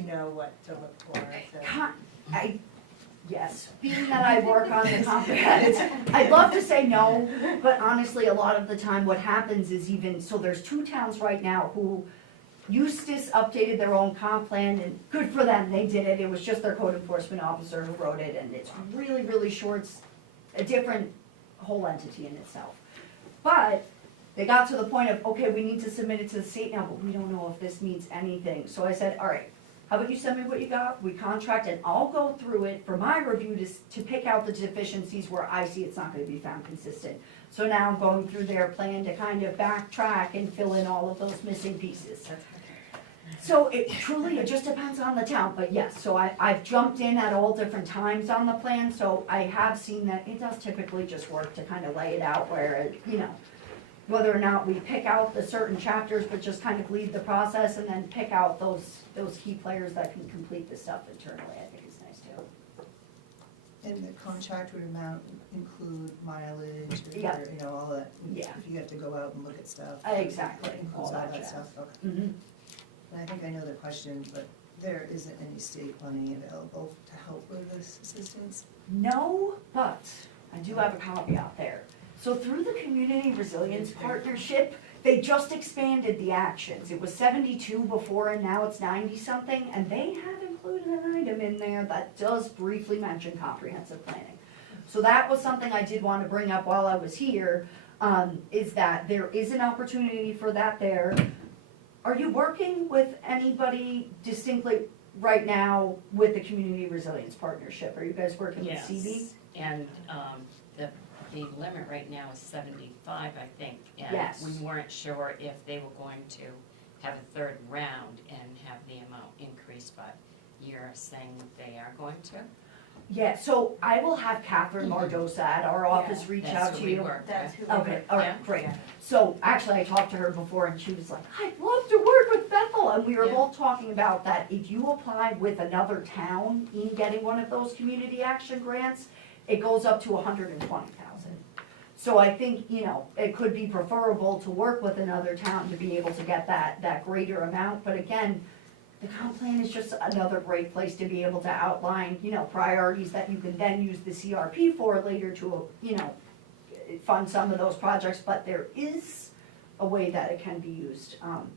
know what to look for? So. Yes, being that I work on the comprehensive, I'd love to say no, but honestly, a lot of the time what happens is so there's 2 towns right now who Eustis updated their own comp plan, and good for them, they did it. It was just their code enforcement officer who wrote it, and it's really, really short. It's a different whole entity in itself. But they got to the point of, okay, we need to submit it to the state now, but we don't know if this means anything. So I said, all right, how about you send me what you got, we contract, and I'll go through it for my review to pick out the deficiencies where I see it's not gonna be found consistent. So now I'm going through their plan to kind of backtrack and fill in all of those missing pieces. So it just depends on the town, but yes, so I've jumped in at all different times on the plan, so I have seen that it does typically just work to kind of lay it out where, whether or not we pick out the certain chapters, but just kind of lead the process and then pick out those key players that can complete the stuff internally, I think is nice too. And the contract would include mileage, or, Yeah. all that. Yeah. If you have to go out and look at stuff. Exactly, It includes all all that that jazz. stuff, okay. Mm-hmm. And I think I know the question, but there isn't any state money available to help with this assistance? No, but I do have a caveat there. So through the Community Resilience Partnership, they just expanded the actions. It was 72 before and now it's 90-something, and they have included an item in there that does briefly mention comprehensive planning. So that was something I did want to bring up while I was here. is that there is an opportunity for that there. Are you working with anybody distinctly right now with the Community Resilience Partnership? Are you guys working with Yes, CB? and the limit right now is 75, I think. Yes. And we weren't sure if they were going to have a third round and have the amount increased, but you're saying they are going to? Yeah, so I will have Catherine Mardosa at our office reach That's out who to we you. work That's with. who we Okay, work all Yeah. right, great. So actually, I talked to her before and she was like, I'd love to work with Bethel. And we were Yeah. both talking about that if you apply with another town in getting one of those community action grants, it goes up to 120,000. So I think, you know, it could be preferable to work with another town to be able to get that greater amount. But again, the comp plan is just another great place to be able to outline, you know, priorities that you can then use the CRP for later to, you know, fund some of those projects, but there is a way that it can be used.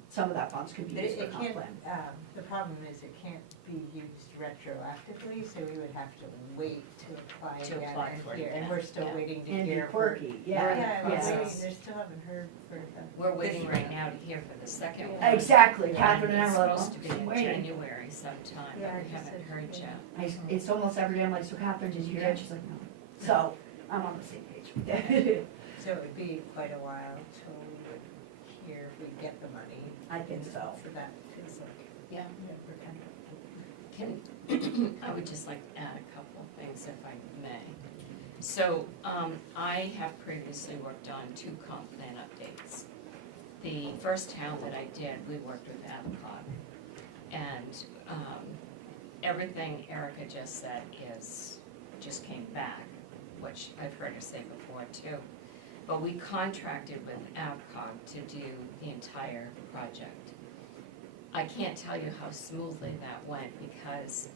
Some of that funds can be But used for it comp can't, plan. the problem is it can't be used retroactively, so we would have to wait to apply To again apply and for it hear, and again, we're still yeah. waiting to And be hear. quirky, Yeah, yeah, we're yeah. waiting, they still haven't heard for the. We're waiting this right round. now to hear for the second one. Exactly, And Catherine and I it's were like, supposed to be oh, in waiting. January sometime, Yeah, but I we just haven't said- heard yeah. yet. It's almost every day, I'm like, so Catherine, did you hear it? She's like, no. So, I'm on the same page. So it would be quite a while till we would hear if we get the money. I think so. So that feels like, Yeah. we're kind of. Can, I would just like to add a couple of things if I may. So, I have previously worked on 2 comp plan updates. The first town that I did, we worked with AVCOG. And, everything Erica just said just came back, which I've heard her say before too. But we contracted with AVCOG to do the entire project. I can't tell you how smoothly that went because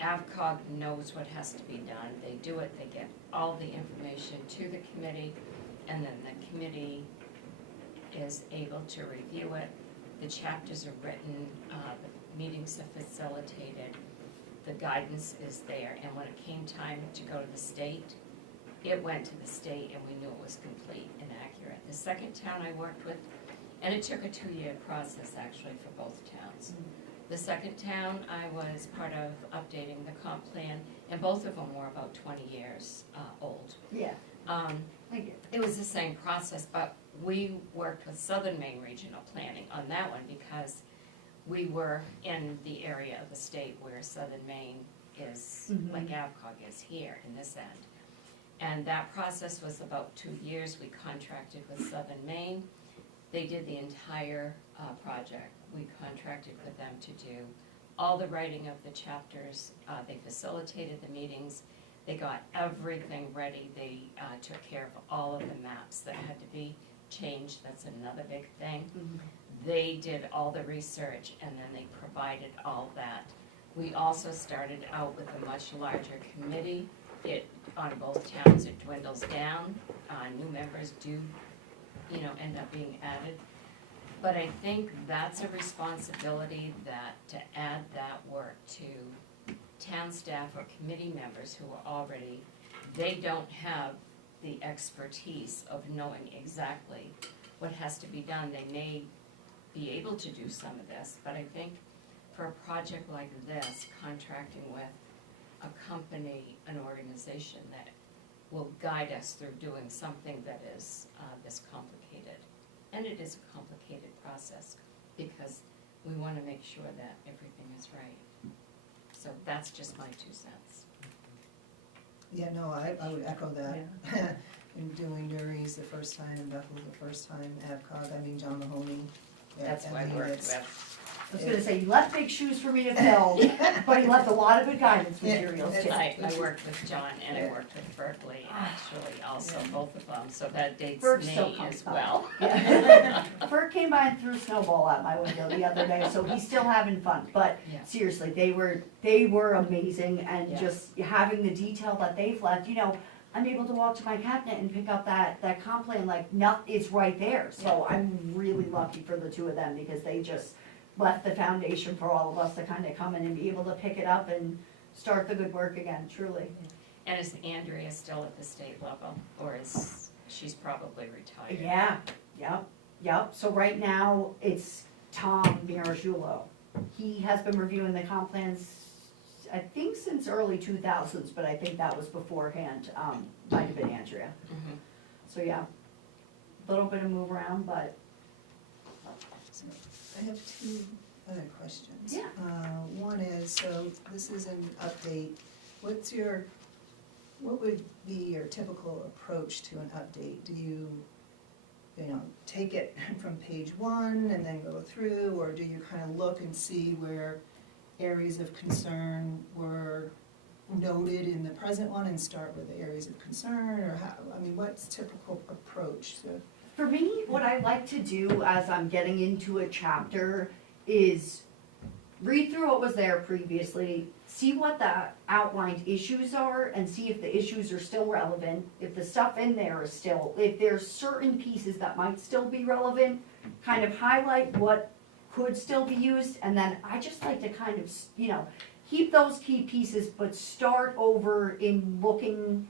AVCOG knows what has to be done. They do it, they get all the information to the committee, and then the committee is able to review it. The chapters are written, the meetings are facilitated, the guidance is there, and when it came time to go to the state, it went to the state and we knew it was complete and accurate. The second town I worked with, and it took a 2-year process actually for both towns. The second town, I was part of updating the comp plan, and both of them were about 20 years old. Yeah, thank you. It was the same process, but we worked with Southern Maine Regional Planning on that one because we were in the area of the state where Southern Maine is, Mhm. like AVCOG is here in this end. And that process was about 2 years. We contracted with Southern Maine. They did the entire project. We contracted with them to do all the writing of the chapters. They facilitated the meetings. They got everything ready. They took care of all of the maps that had to be changed. That's another big thing. Mhm. They did all the research and then they provided all that. We also started out with a much larger committee. On both towns, it dwindles down. New members do, end up being added. But I think that's a responsibility to add that work to town staff or committee members who are already, they don't have the expertise of knowing exactly what has to be done. They may be able to do some of this, but I think for a project like this, contracting with a company, an organization that will guide us through doing something that is this complicated. And it is a complicated process because we want to make sure that everything is right. So that's just my 2 cents. Yeah, no, I would echo that. In doing Nuri's the first time, and Bethel's the first time, AVCOG, I mean, John Mahoney. Yeah, That's who I mean, worked it's- with. I was gonna say, you left big shoes for me to fill, but you left a lot of good guidance materials too. I worked with John and I worked with Berkeley, actually, also, both of them, so that dates Berg me still comes as by. well. Yeah. Bert came by and threw a snowball at my window the other day, so he's still having fun, but Yeah. seriously, they were amazing, and Yeah. just having the detail that they've left, I'm able to walk to my cabinet and pick up that comp plan, it's right there, so I'm really lucky for the 2 of them, because they just left the foundation for all of us to kind of come in and be able to pick it up and start the good work again, truly. And is Andrea still at the state level, or is she's probably retired. Yeah, yep. So right now, it's Tom Mirajulo. He has been reviewing the comp plans, I think since early 2000s, but I think that was beforehand, might have been Andrea. Mhm. So yeah, a little bit of move around, but So I have two other questions. Yeah. One is, so this is an update. What would be your typical approach to an update? Do you take it from page one and then go through, or do you kind of look and see where areas of concern were noted in the present one and start with the areas of concern, or how, what's typical approach? So, for me, what I like to do as I'm getting into a chapter is read through what was there previously, see what the outlined issues are, and see if the issues are still relevant, if the stuff in there is still, if there's certain pieces that might still be relevant, kind of highlight what could still be used, and then I just like to kind of, keep those key pieces, but start over in looking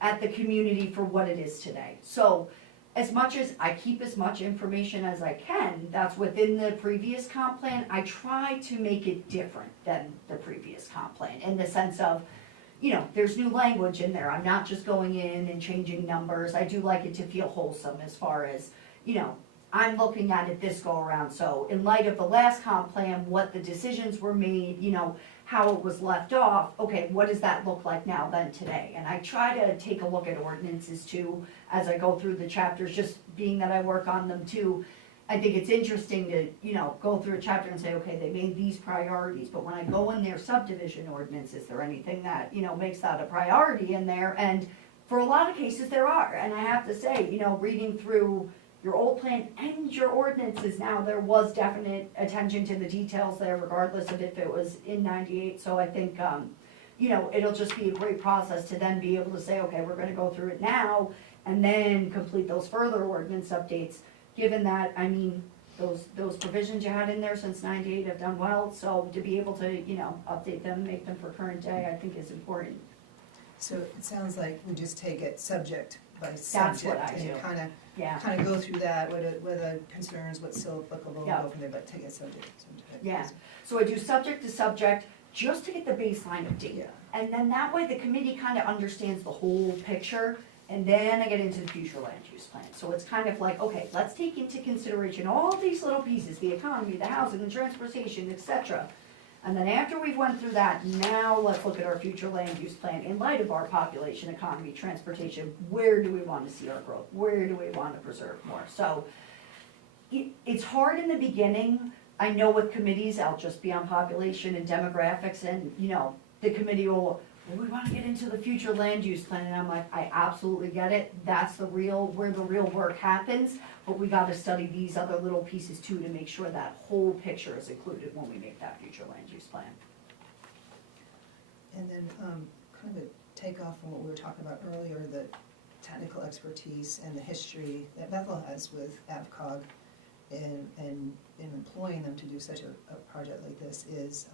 at the community for what it is today. So, as much as I keep as much information as I can that's within the previous comp plan, I try to make it different than the previous comp plan in the sense of, there's new language in there. I'm not just going in and changing numbers. I do like it to feel wholesome as far as, I'm looking at it this go around. So in light of the last comp plan, what the decisions were made, how it was left off, okay, what does that look like now then today? And I try to take a look at ordinances too, as I go through the chapters, just being that I work on them too. I think it's interesting to, go through a chapter and say, okay, they made these priorities, but when I go in their subdivision ordinance, is there anything that, makes that a priority in there? And for a lot of cases there are, and I have to say, reading through your old plan and your ordinances now, there was definite attention to the details there, regardless of if it was in 98, so I think, it'll just be a great process to then be able to say, okay, we're gonna go through it now, and then complete those further ordinance updates, given that, those provisions you had in there since 98 have done well, so to be able to, update them, make them for current day, I think is important. So it sounds like we just take it subject by That's what subject I do. and Yeah, kind of go through that, what are the concerns, what's still applicable, Yeah. go from there, but take it subject. yeah, so I do subject to subject, just to get the baseline of data. Yeah. And then that way the committee kind of understands the whole picture, and then I get into the future land use plan. So it's kind of like, okay, let's take into consideration all these little pieces, the economy, the housing, the transportation, etc. And then after we've went through that, now let's look at our future land use plan in light of our population, economy, transportation. Where do we want to see our growth? Where do we want to preserve more? So it's hard in the beginning. I know with committees, I'll just be on population and demographics, and the committee will, well, we want to get into the future land use plan, and I'm like, I absolutely get it. That's where the real work happens, but we got to study these other little pieces too to make sure that whole picture is included when we make that future land use plan. And then, kind of a takeoff from what we were talking about earlier, the technical expertise and the history that Bethel has with AvCog in employing them to do such a project like this is,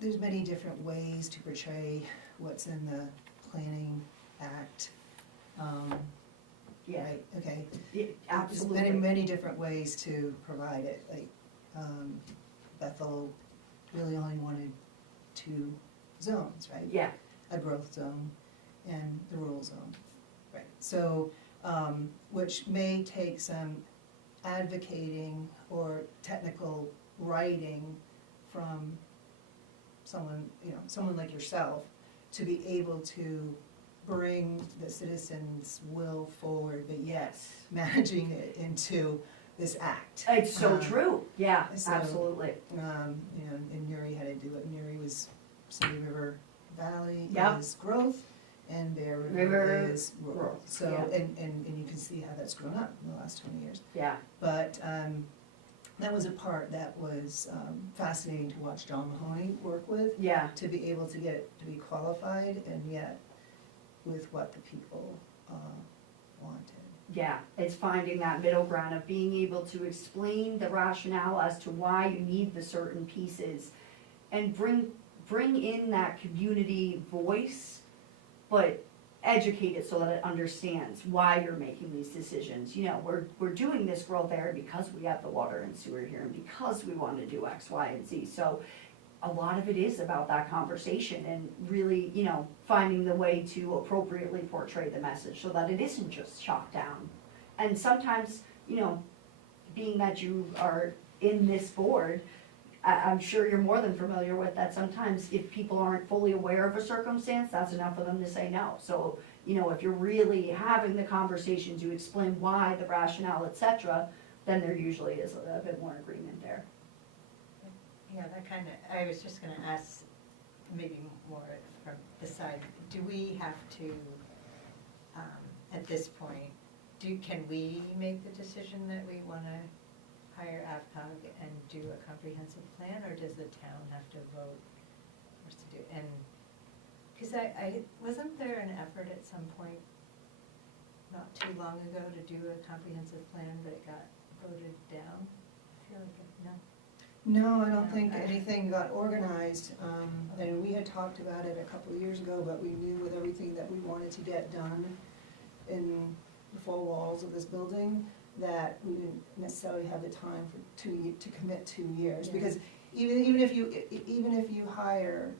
there's many different ways to portray what's in the Planning Act. Yeah. Right, okay. Yeah, absolutely. There's many different ways to provide it, like, Bethel really only wanted 2 zones, right? Yeah, A growth zone and the rural zone, right? So, which may take some advocating or technical writing from someone, someone like yourself, to be able to bring the citizens' will forward, but yet managing it into this act. it's so true. Yeah, so, absolutely. And Newry had to do it. Newry was City River Valley Yep. is growth, and Bear River River is rural. rural, So, yeah. and you can see how that's grown up in the last 20 years. Yeah, But that was a part that was fascinating to watch John Mahoney work with, yeah. to be able to get it to be qualified, and yet with what the people wanted. Yeah, it's finding that middle ground of being able to explain the rationale as to why you need the certain pieces and bring bring in that community voice, but educate it so that it understands why you're making these decisions. You know, we're doing this growth area because we have the water and sewer here and because we want to do X, Y, and Z. So a lot of it is about that conversation and really, you know, finding the way to appropriately portray the message so that it isn't just shot down. And sometimes, you know, being that you are in this board, I'm sure you're more than familiar with that sometimes if people aren't fully aware of a circumstance, that's enough for them to say no. So, you know, if you're really having the conversations, you explain why, the rationale, et cetera, then there usually is a bit more agreement there. Yeah, that kind of, I was just gonna ask, maybe more from the side, do we have to, at this point, can we make the decision that we wanna hire AvCog and do a comprehensive plan, or does the town have to vote for us to do, and, cause wasn't there an effort at some point, not too long ago, to do a comprehensive plan, but it got voted down? I feel like, no? No, I don't think anything got organized, and we had talked about it a couple of years ago, but we knew with everything that we wanted to get done in the four walls of this building, that we didn't necessarily have the time for to commit 2 years, Yeah. because even if you hire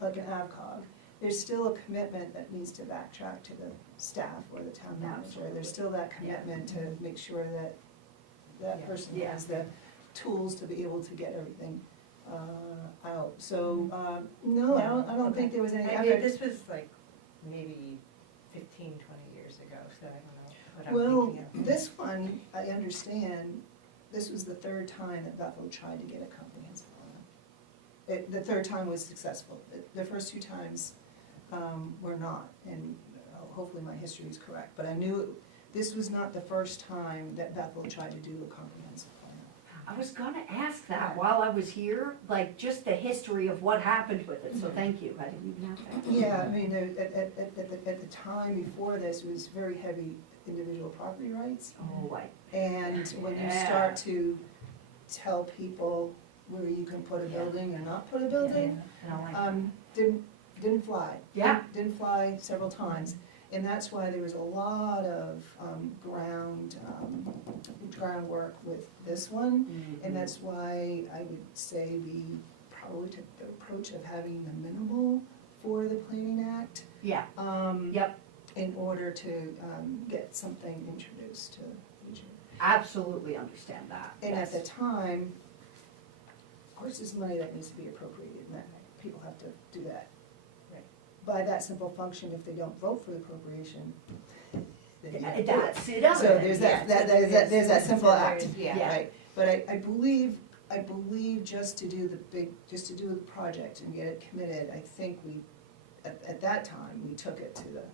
like an AvCog, there's still a commitment that needs to backtrack to the staff or the town manager. Absolutely. There's still that commitment to make sure that that Yeah. person Yeah. has the tools to be able to get everything out. So, no, I don't think there was any I mean, effort. this was like maybe 15, 20 years ago, so I don't know what I'm Well, thinking of. this one, I understand, this was the third time that Bethel tried to get a comprehensive plan. The third time was successful. The first 2 times were not, and hopefully my history is correct. But I knew this was not the first time that Bethel tried to do a comprehensive plan. I was gonna ask that while I was here, like just the history of what happened with it, so thank you, I didn't even have that. Yeah, I mean, at the time before this was very heavy individual property rights. Oh, right. And when you Yeah. start to tell people where you can put a building or not put a building, And I'm like, didn't fly. Yeah. Didn't fly several times. And that's why there was a lot of groundwork with this one. And that's why I would say we probably took the approach of having the minimal for the Planning Act. Yeah, yep, In order to get something introduced to the future. absolutely understand that, And at yes. the time, of course, there's money that needs to be appropriated, and that people have to do that. Right. By that simple function, if they don't vote for the appropriation, then you Yeah, don't do it. that's it, So there's there's that simple act, Yeah. right? But I believe just to do the project and get it committed, I think we, at that time, we took it to the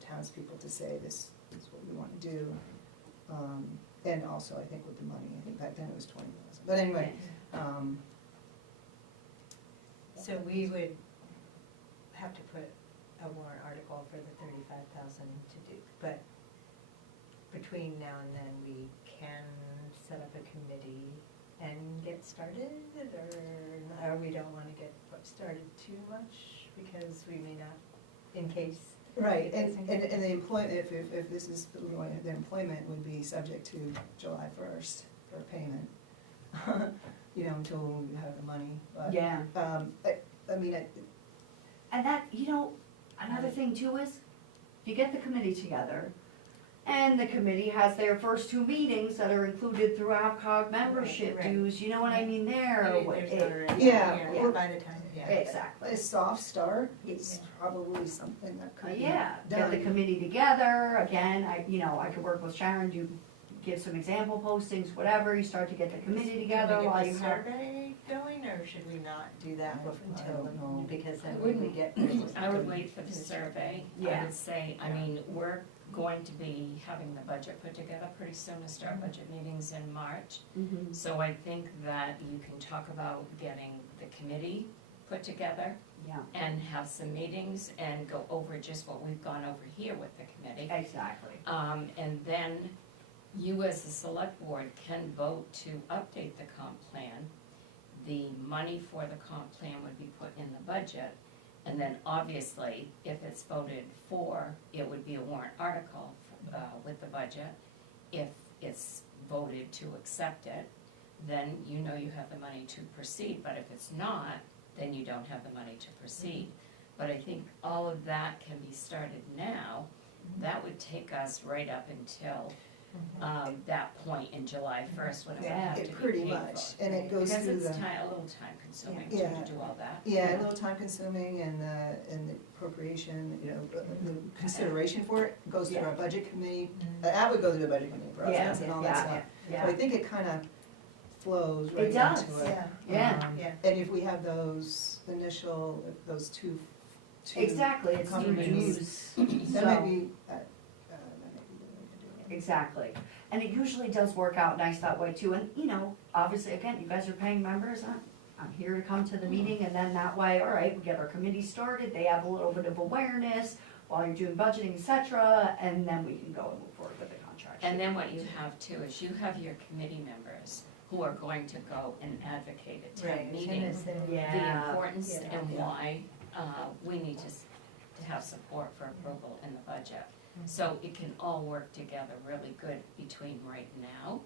townspeople to say, this is what we want to do. And also, I think with the money, I think back then it was 20,000, but anyway, So we would have to put a warrant article for the 35,000 to do, but between now and then, we can set up a committee and get started, or we don't wanna get started too much, because we may not, in case. right, it and doesn't get- the employment, if this is, the employment would be subject to July 1st for payment. Until you have the money, but. Yeah. I mean, And that, you know, another thing too is, if you get the committee together, and the committee has their first 2 meetings that are included through AvCog membership Right. dues, you know what I mean, there. There's already- Yeah. by the time, yeah. Exactly. a soft start is probably something that could be Yeah, get done. the committee together, again, I could work with Sharon, give some example postings, whatever, you start to get the committee together while you Can we have. get the survey going, or should we not do that I until, don't know. because I then we would wouldn't. get. I would wait for the survey. I Yeah. would say, I mean, we're going to be having the budget put together pretty soon to start budget meetings in March. Mhm. So I think that you can talk about getting the committee put together Yeah, and have some meetings and go over just what we've gone over here with the committee. exactly. And then you as the select board can vote to update the comp plan. the money for the comp plan would be put in the budget. And then obviously, if it's voted for, it would be a warrant article with the budget. If it's voted to accept it, then you know you have the money to proceed. But if it's not, then you don't have the money to proceed. But I think all of that can be started now. That would take us right up until that point in July 1st when it would have to be paid for. Pretty much, and it goes Because through it's the, a little time consuming Yeah. to do all that. yeah, a little time consuming, and the appropriation, you know, the consideration for it goes through our budget committee. That would go through the budget committee process and all that stuff. So I think it kind of flows right It does, into it. Yeah. Yeah. And if we have those initial, those two Exactly, it's new companies, news, that might so, be, that might be the way to do it. exactly. And it usually does work out nice that way too, and, you know, obviously, again, you guys are paying members, I'm here to come to the meeting, and then that way, all right, we get our committee started, they have a little bit of awareness while you're doing budgeting, et cetera, and then we can go and move forward with the contract. And then what you have too is you have your committee members who are going to go and advocate at Right, I town was meeting. gonna say. The Yeah, importance Yeah. and why we need to have support for approval in the budget. So it can all work together really good between right now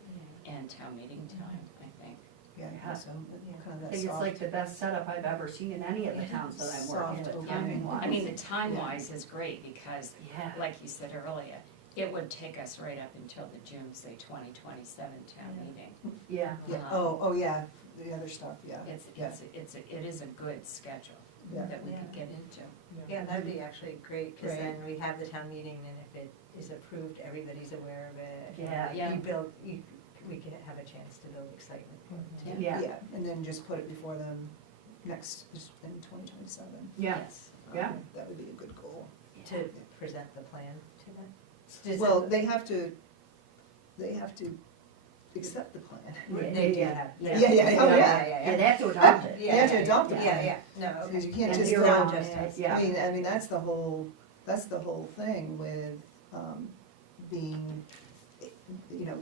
and town meeting time, I think. Yeah, Yeah. so kind of I that think it's like soft, the best setup I've ever seen in any of the towns that I'm working Soft with, opening. timing wise. I mean, the time-wise is great because, Yeah. like you said earlier, it would take us right up until the June, say, 2027 town meeting. Yeah, yeah, oh, yeah, the other stuff, yeah. It is a good schedule Yeah. that we could get into. Yeah, that'd be actually great, because Great. then we have the town meeting, and if it is approved, everybody's aware of it. Yeah. Yeah. We can have a chance to build excitement for it. Yeah. yeah, And then just put it before them just in 2027. yeah. Yes. Yeah. That would be a good goal. To present the plan to them. Well, they have to accept the plan. They do Yeah. have. Yeah, yeah, oh, yeah. Yeah, they have to adopt it. They have to adopt it. Yeah, no, okay. Because you can't And just you're throw on just, it, yeah. I mean, that's the whole thing with, being, you know,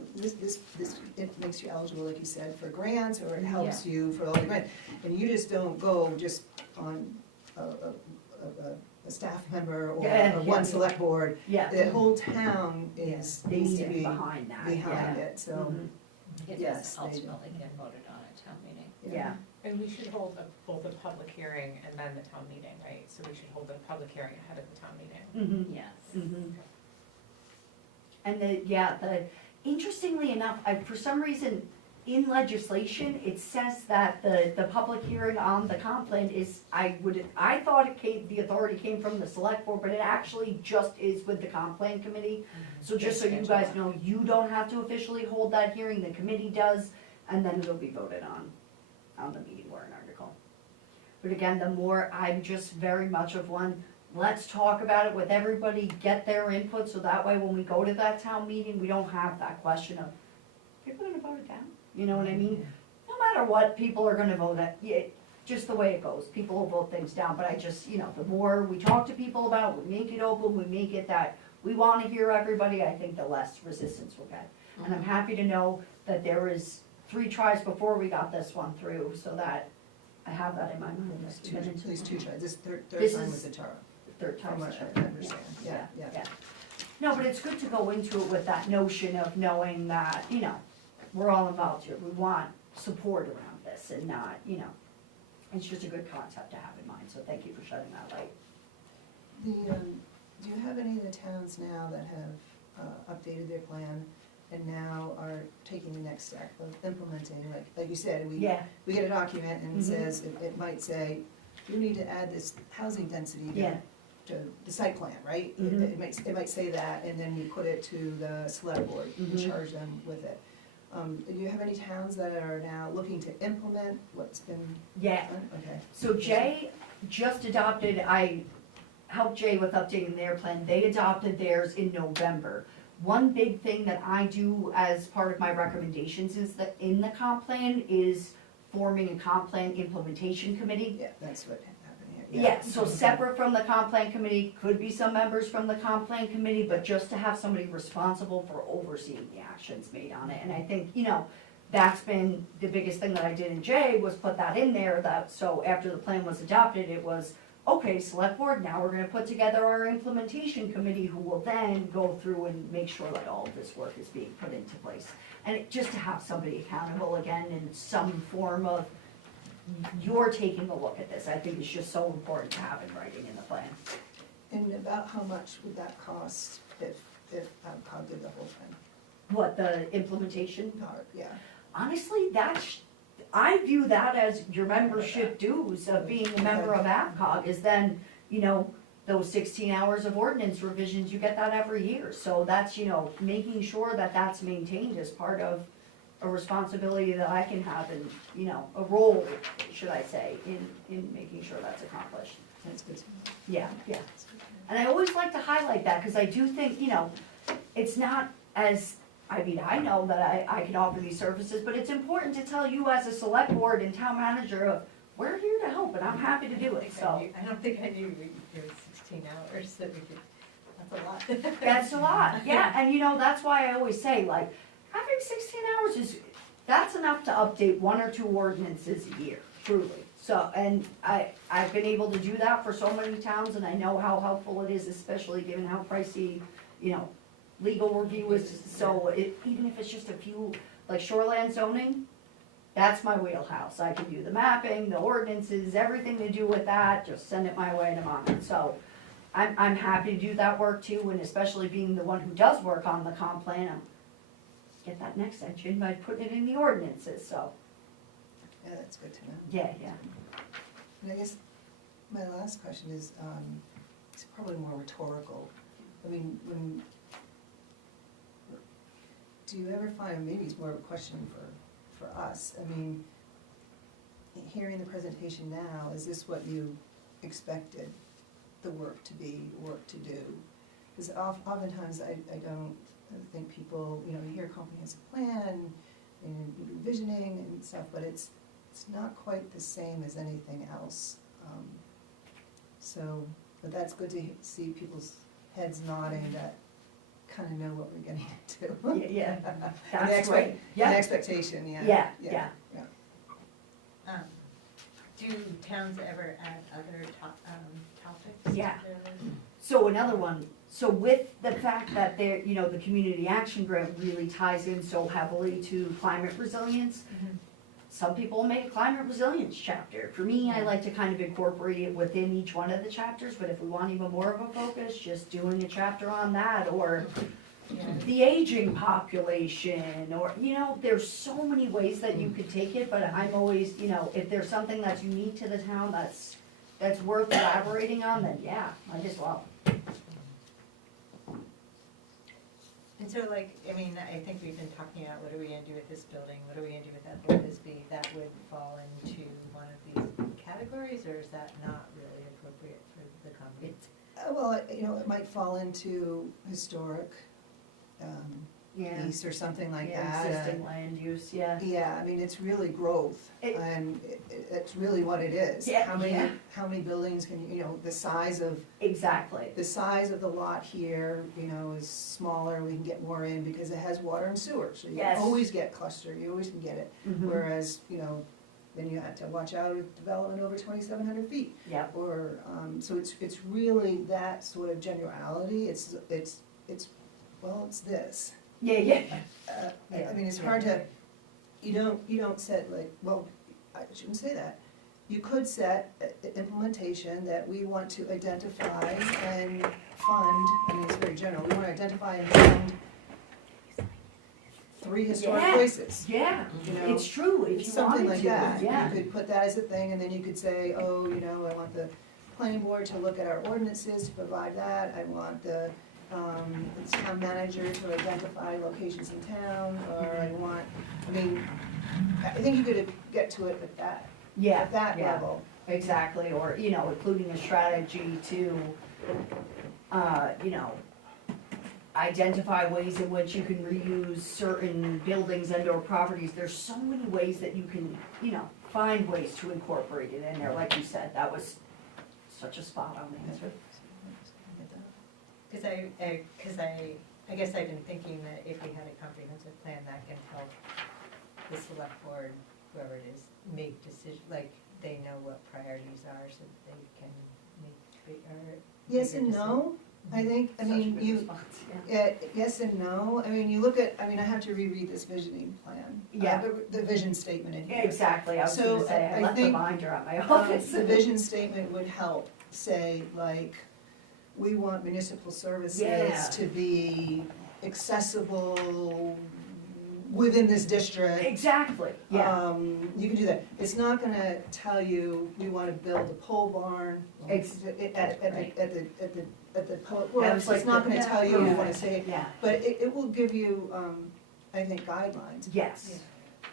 it makes you eligible, like you said, for grants, or it helps you for all the grants. And you just don't go just on a staff member or Yeah, one yeah. select board. Yeah. The whole town needs They to need it be behind that, behind yeah. it, so, Mhm. It Yes, does they do. ultimately get voted on at town meeting. Yeah, And we should hold both a public hearing and then the town meeting, right? So we should hold a public hearing ahead of the town meeting. mhm, Yes. mhm. And interestingly enough, for some reason, in legislation, it says that the public hearing on the comp plan is, I thought the authority came from the select board, but it actually just is with the comp plan committee. So just so you guys know, you don't have to officially hold that hearing, the committee does, and then it'll be voted on the meeting warrant article. But again, the more, I'm just very much of one, let's talk about it with everybody, get their input, so that way when we go to that town meeting, we don't have that question of, people gonna vote it down? You know what I mean? No matter what, people are gonna vote it, yeah, just the way it goes, people will vote things down, but I just, you know, the more we talk to people about it, we make it open, we make it that we wanna hear everybody, I think the less resistance we'll get. And I'm happy to know that there was 3 tries before we got this one through, so that I have that in my mind. there's We've been into at least 2 tries, this third This time is- with the Tara, Third from time's what the I charm. understand, yeah. No, but it's good to go into it with that notion of knowing that, you know, we're all involved here, we want support around this and not, you know, it's just a good concept to have in mind, so thank you for shedding that light. Do you have any of the towns now that have updated their plan and now are taking the next step of implementing, like you said, we Yeah, get a document and it Mhm. says, it might say, you need to add this housing density yeah, to the site plan, right? Mhm. It might say that, and then you put it to the select board and Mhm. charge them with it. Do you have any towns that are now looking to implement what's been yeah. done? Okay. So Jay just adopted, I helped Jay with updating their plan, they adopted theirs in November. One big thing that I do as part of my recommendations is that in the comp plan is forming a comp plan implementation committee. Yeah, that's what happened here. Yeah, so separate from the comp plan committee, could be some members from the comp plan committee, but just to have somebody responsible for overseeing the actions made on it. And I think, you know, that's been the biggest thing that I did in J, was put that in there, that, so after the plan was adopted, it was, okay, select board, now we're gonna put together our implementation committee, who will then go through and make sure that all of this work is being put into place. And just to have somebody accountable again in some form of, you're taking a look at this, I think is just so important to have in writing in the plan. And about how much would that cost if AvCog did the whole thing? What, the implementation? Yeah. Honestly, I view that as your membership dues of being a member of AvCog, is then, you know, those 16 hours of ordinance revisions, you get that every year. So that's, you know, making sure that that's maintained as part of a responsibility that I can have, and, you know, a role, should I say, in making sure that's accomplished. That's good to know. Yeah, yeah. And I always like to highlight that, because I do think, you know, it's not as, I mean, I know that I can offer these services, but it's important to tell you as a select board and town manager of, we're here to help, and I'm happy to do it, so. I don't think I knew it was 16 hours that we could, that's a lot. That's a lot, yeah, and you know, that's why I always say, like, having 16 hours is, that's enough to update 1 or 2 ordinances a year, truly. So, and I've been able to do that for so many towns, and I know how helpful it is, especially given how pricey, you know, legal review is. So even if it's just a few, like shoreland zoning, that's my wheelhouse. I can do the mapping, the ordinances, everything to do with that, just send it my way and I'm on it. So I'm happy to do that work too, and especially being the one who does work on the comp plan, get that next engine by putting it in the ordinances, so, Yeah, that's good to know. yeah, yeah. And I guess my last question is, it's probably more rhetorical. I mean, do you ever find, maybe it's more of a question for us, I mean, hearing the presentation now, is this what you expected the work to be, work to do? Because oftentimes I don't think people, you know, hear comprehensive plan and envisioning and stuff, but it's not quite the same as anything else. So, but that's good to see people's heads nodding that kind of know what we're getting into. Yeah, And that's the right, An yeah, expectation, yeah. yeah. Do towns ever add other topics? Yeah. to their list? So another one, so with the fact that there, you know, the community action grant really ties in so heavily to climate resilience, some people make a climate resilience chapter. For me, I like to kind of incorporate it within each one of the chapters, but if we want even more of a focus, just doing a chapter on that, or Yeah. the aging population, or, you know, there's so many ways that you could take it, but I'm always, you know, if there's something that's unique to the town that's worth elaborating on, then yeah, might as well. And so like, I mean, I think we've been talking about what are we gonna do with this building, what are we gonna do with that, what this be, that would fall into one of these categories, or is that not really appropriate for the comprehensive? Well, you know, it might fall into historic Yeah. piece or something like Yeah, that. existing land use, yeah. Yeah, I mean, it's really growth, It- and it's really what it is. Yeah, How many buildings can you know, the size of Exactly. the lot here, you know, is smaller, we can get more in because it has water and sewer, so you Yes. can always get cluster, you always can get it. Mhm. Whereas, you know, then you have to watch out with development over 2,700 feet. Yep, Or, so it's really that sort of generality, it's, well, it's this. yeah. I mean, it's hard to, you don't set like, well, I shouldn't say that. You could set implementation that we want to identify and fund, I mean, it's very general, we want to identify and fund 3 historic Yeah. places, Yeah, you know? it's true, if you Something wanted like to, that. yeah. You could put that as a thing, and then you could say, oh, you know, I want the planning board to look at our ordinances to provide that, I want the town manager to identify locations in town, or I mean, I think you could get to it with that, Yeah, at that yeah, level. exactly, or, you know, including a strategy to, you know, identify ways in which you can reuse certain buildings and or properties. There's so many ways that you can, you know, find ways to incorporate it in there, like you said, that was such a spot on answer. Cause I guess I've been thinking that if we had a comprehensive plan, that can help the select board, whoever it is, make decision, like, they know what priorities are so that they can make bigger. Yes and no, I think, I Such a mean, good you, response, yeah. yes and no, I mean, you look at, I mean, I have to reread this visioning plan. Yeah. The vision statement in here. Exactly, I was So, gonna say, I I left the think, binder at my office. The vision statement would help, say, like, we want municipal services Yeah. to be accessible within this district. Exactly, yeah, You can do that. It's not gonna tell you, we wanna build a pole barn at the public works. like It's not the- gonna tell you, we yeah. wanna say, yeah, but it will give you, I think, guidelines. yes,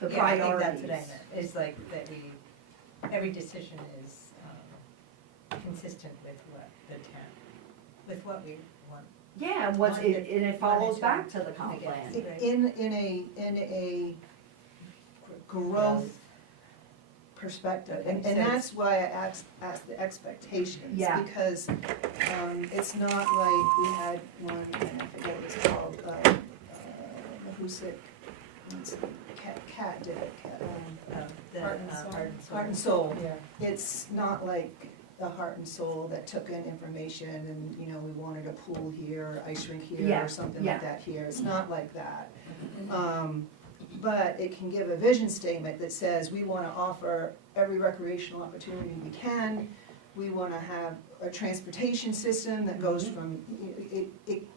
the Yeah, I think priorities. that's what I meant, is like that we, every decision is consistent with what the town, with what we want. Yeah, and what's, Want and it follows want it back to- to the comp again. plan. Right. In a growth perspective, and Okay, so that's why I asked the expectations. Yeah. Because, it's not like we had one, and I forget what it's called, the Hoosick, Cat did it, Cat, The Heart and Soul. Heart and Soul. Yeah. It's not like the Heart and Soul that took in information and, you know, we wanted a pool here, or ice rink here, Yeah, or something yeah. like that here, it's not like that. But it can give a vision statement that says, we wanna offer every recreational opportunity we can, we wanna have a transportation system that goes from,